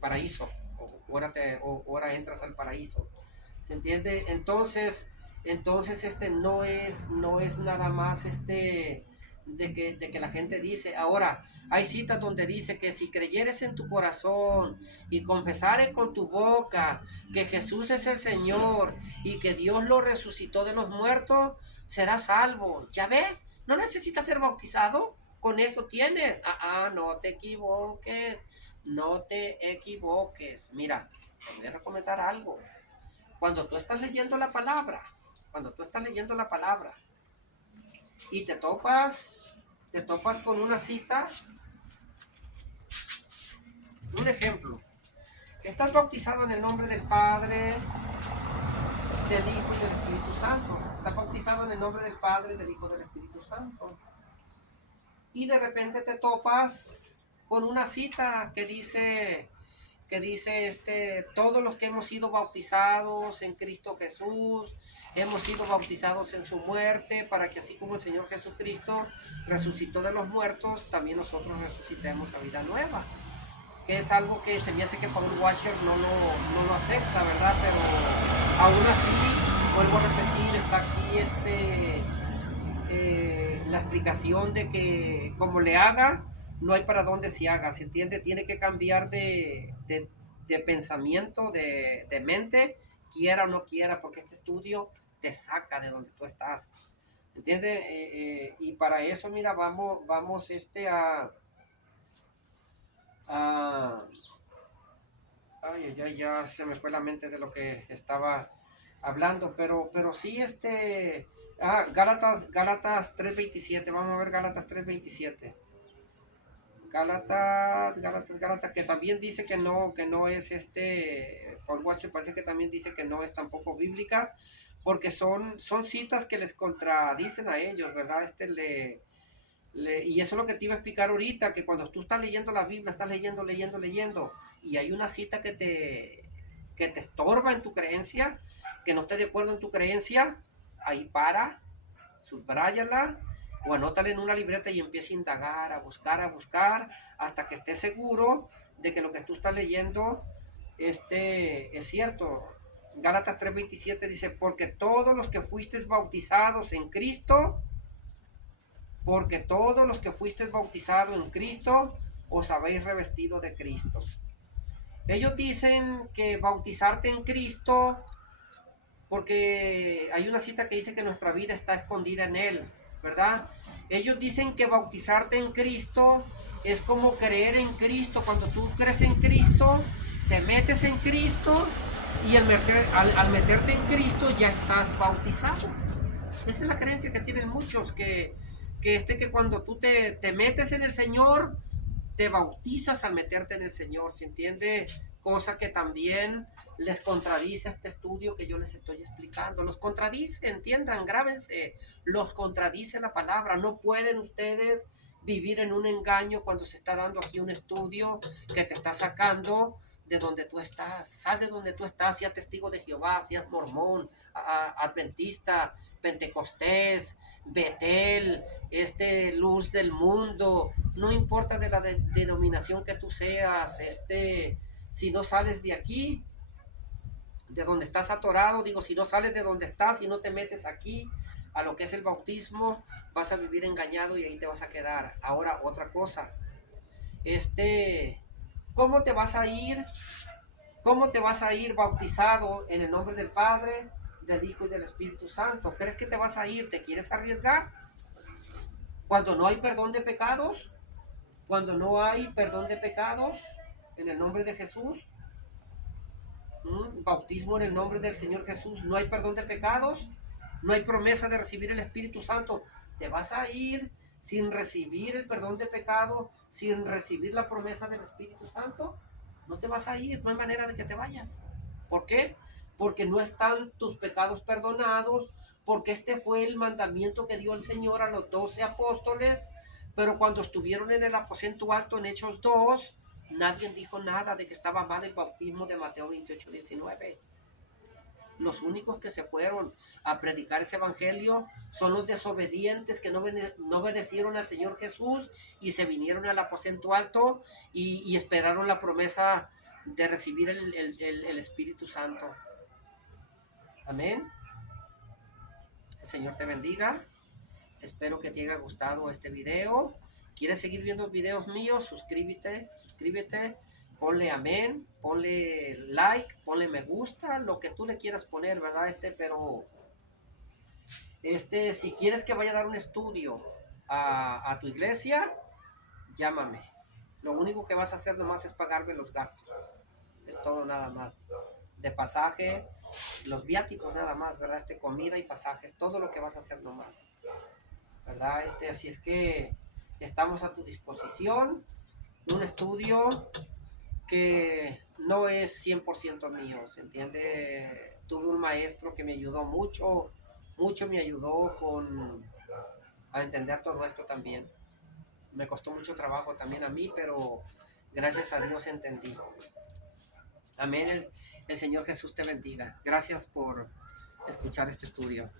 paraíso, ahora entras al paraíso. ¿Se entiende? Entonces no es nada más de que la gente dice. Ahora, hay citas donde dice que si creyeres en tu corazón y confesares con tu boca que Jesús es el Señor y que Dios lo resucitó de los muertos, serás salvo. ¿Ya ves? No necesitas ser bautizado, con eso tienes. No te equivoques, no te equivoques. Mira, te voy a recomendar algo. Cuando tú estás leyendo la palabra, y te topas con una cita, un ejemplo: estás bautizado en el nombre del Padre, del Hijo y del Espíritu Santo. Estás bautizado en el nombre del Padre, del Hijo y del Espíritu Santo. Y de repente te topas con una cita que dice que dice, todos los que hemos sido bautizados en Cristo Jesús, hemos sido bautizados en su muerte, para que así como el Señor Jesucristo resucitó de los muertos, también nosotros resucitemos a vida nueva. Que es algo que se me hace que Paul Washer no lo acepta, ¿verdad? Pero aún así, vuelvo a repetir, está aquí la explicación de que como le haga, no hay para dónde se haga, ¿se entiende? Tiene que cambiar de pensamiento, de mente, quiera o no quiera, porque este estudio te saca de donde tú estás, ¿entiendes? Y para eso, mira, vamos a ay, ya se me fue la mente de lo que estaba hablando, pero sí, Gálatas 3:27, vamos a ver Gálatas 3:27. Gálatas, que también dice que no es Paul Washer parece que también dice que no es tampoco bíblica, porque son citas que les contradicen a ellos, ¿verdad? Y eso es lo que te iba a explicar ahorita, que cuando tú estás leyendo la Biblia, estás leyendo, y hay una cita que te estorba en tu creencia, que no esté de acuerdo en tu creencia, ahí para, subráyala, o anótala en una libreta y empieza a indagar, a buscar, hasta que estés seguro de que lo que tú estás leyendo es cierto. Gálatas 3:27 dice, porque todos los que fuisteis bautizados en Cristo, os habéis revestido de Cristo. Ellos dicen que bautizarte en Cristo, porque hay una cita que dice que nuestra vida está escondida en Él, ¿verdad? Ellos dicen que bautizarte en Cristo es como creer en Cristo. Cuando tú crees en Cristo, te metes en Cristo y al meterte en Cristo ya estás bautizado. Esa es la creencia que tienen muchos, que cuando tú te metes en el Señor, te bautizas al meterte en el Señor, ¿se entiende? Cosa que también les contradice este estudio que yo les estoy explicando. Los contradice, entiendan, grábense, los contradice la palabra. No pueden ustedes vivir en un engaño cuando se está dando aquí un estudio que te está sacando de donde tú estás. Sal de donde tú estás, seas testigo de Jehová, seas mormón, adventista, pentecostés, Betel, luz del mundo, no importa de la denominación que tú seas, si no sales de aquí, de donde estás atorado, digo, si no sales de donde estás y no te metes aquí a lo que es el bautismo, vas a vivir engañado y ahí te vas a quedar. Ahora, otra cosa, ¿cómo te vas a ir? ¿Cómo te vas a ir bautizado en el nombre del Padre, del Hijo y del Espíritu Santo? ¿Crees que te vas a ir? ¿Te quieres arriesgar? Cuando no hay perdón de pecados, cuando no hay perdón de pecados en el nombre de Jesús, bautismo en el nombre del Señor Jesús, no hay perdón de pecados, no hay promesa de recibir el Espíritu Santo. ¿Te vas a ir sin recibir el perdón de pecado, sin recibir la promesa del Espíritu Santo? No te vas a ir, no hay manera de que te vayas. ¿Por qué? Porque no están tus pecados perdonados, porque este fue el mandamiento que dio el Señor a los 12 apóstoles, pero cuando estuvieron en el aposento alto en Hechos 2, nadie dijo nada de que estaba mal el bautismo de Mateo 28:19. Los únicos que se fueron a predicar ese evangelio son los desobedientes que no obedecieron al Señor Jesús y se vinieron al aposento alto y esperaron la promesa de recibir el Espíritu Santo. Amén. El Señor te bendiga. Espero que te haya gustado este video. ¿Quieres seguir viendo videos míos? Suscríbete. Ponle amén, ponle like, ponle me gusta, lo que tú le quieras poner, ¿verdad? Pero si quieres que vaya a dar un estudio a tu iglesia, llámame. Lo único que vas a hacer nomás es pagarme los gastos. Es todo nada más. De pasaje, los viáticos nada más, ¿verdad? Comida y pasajes, todo lo que vas a hacer nomás, ¿verdad? Así es que estamos a tu disposición. Un estudio que no es 100% mío, ¿se entiende? Tuve un maestro que me ayudó mucho me ayudó a entender todo esto también. Me costó mucho trabajo también a mí, pero gracias a Dios entendí. Amén. El Señor Jesús te bendiga. Gracias por escuchar este estudio.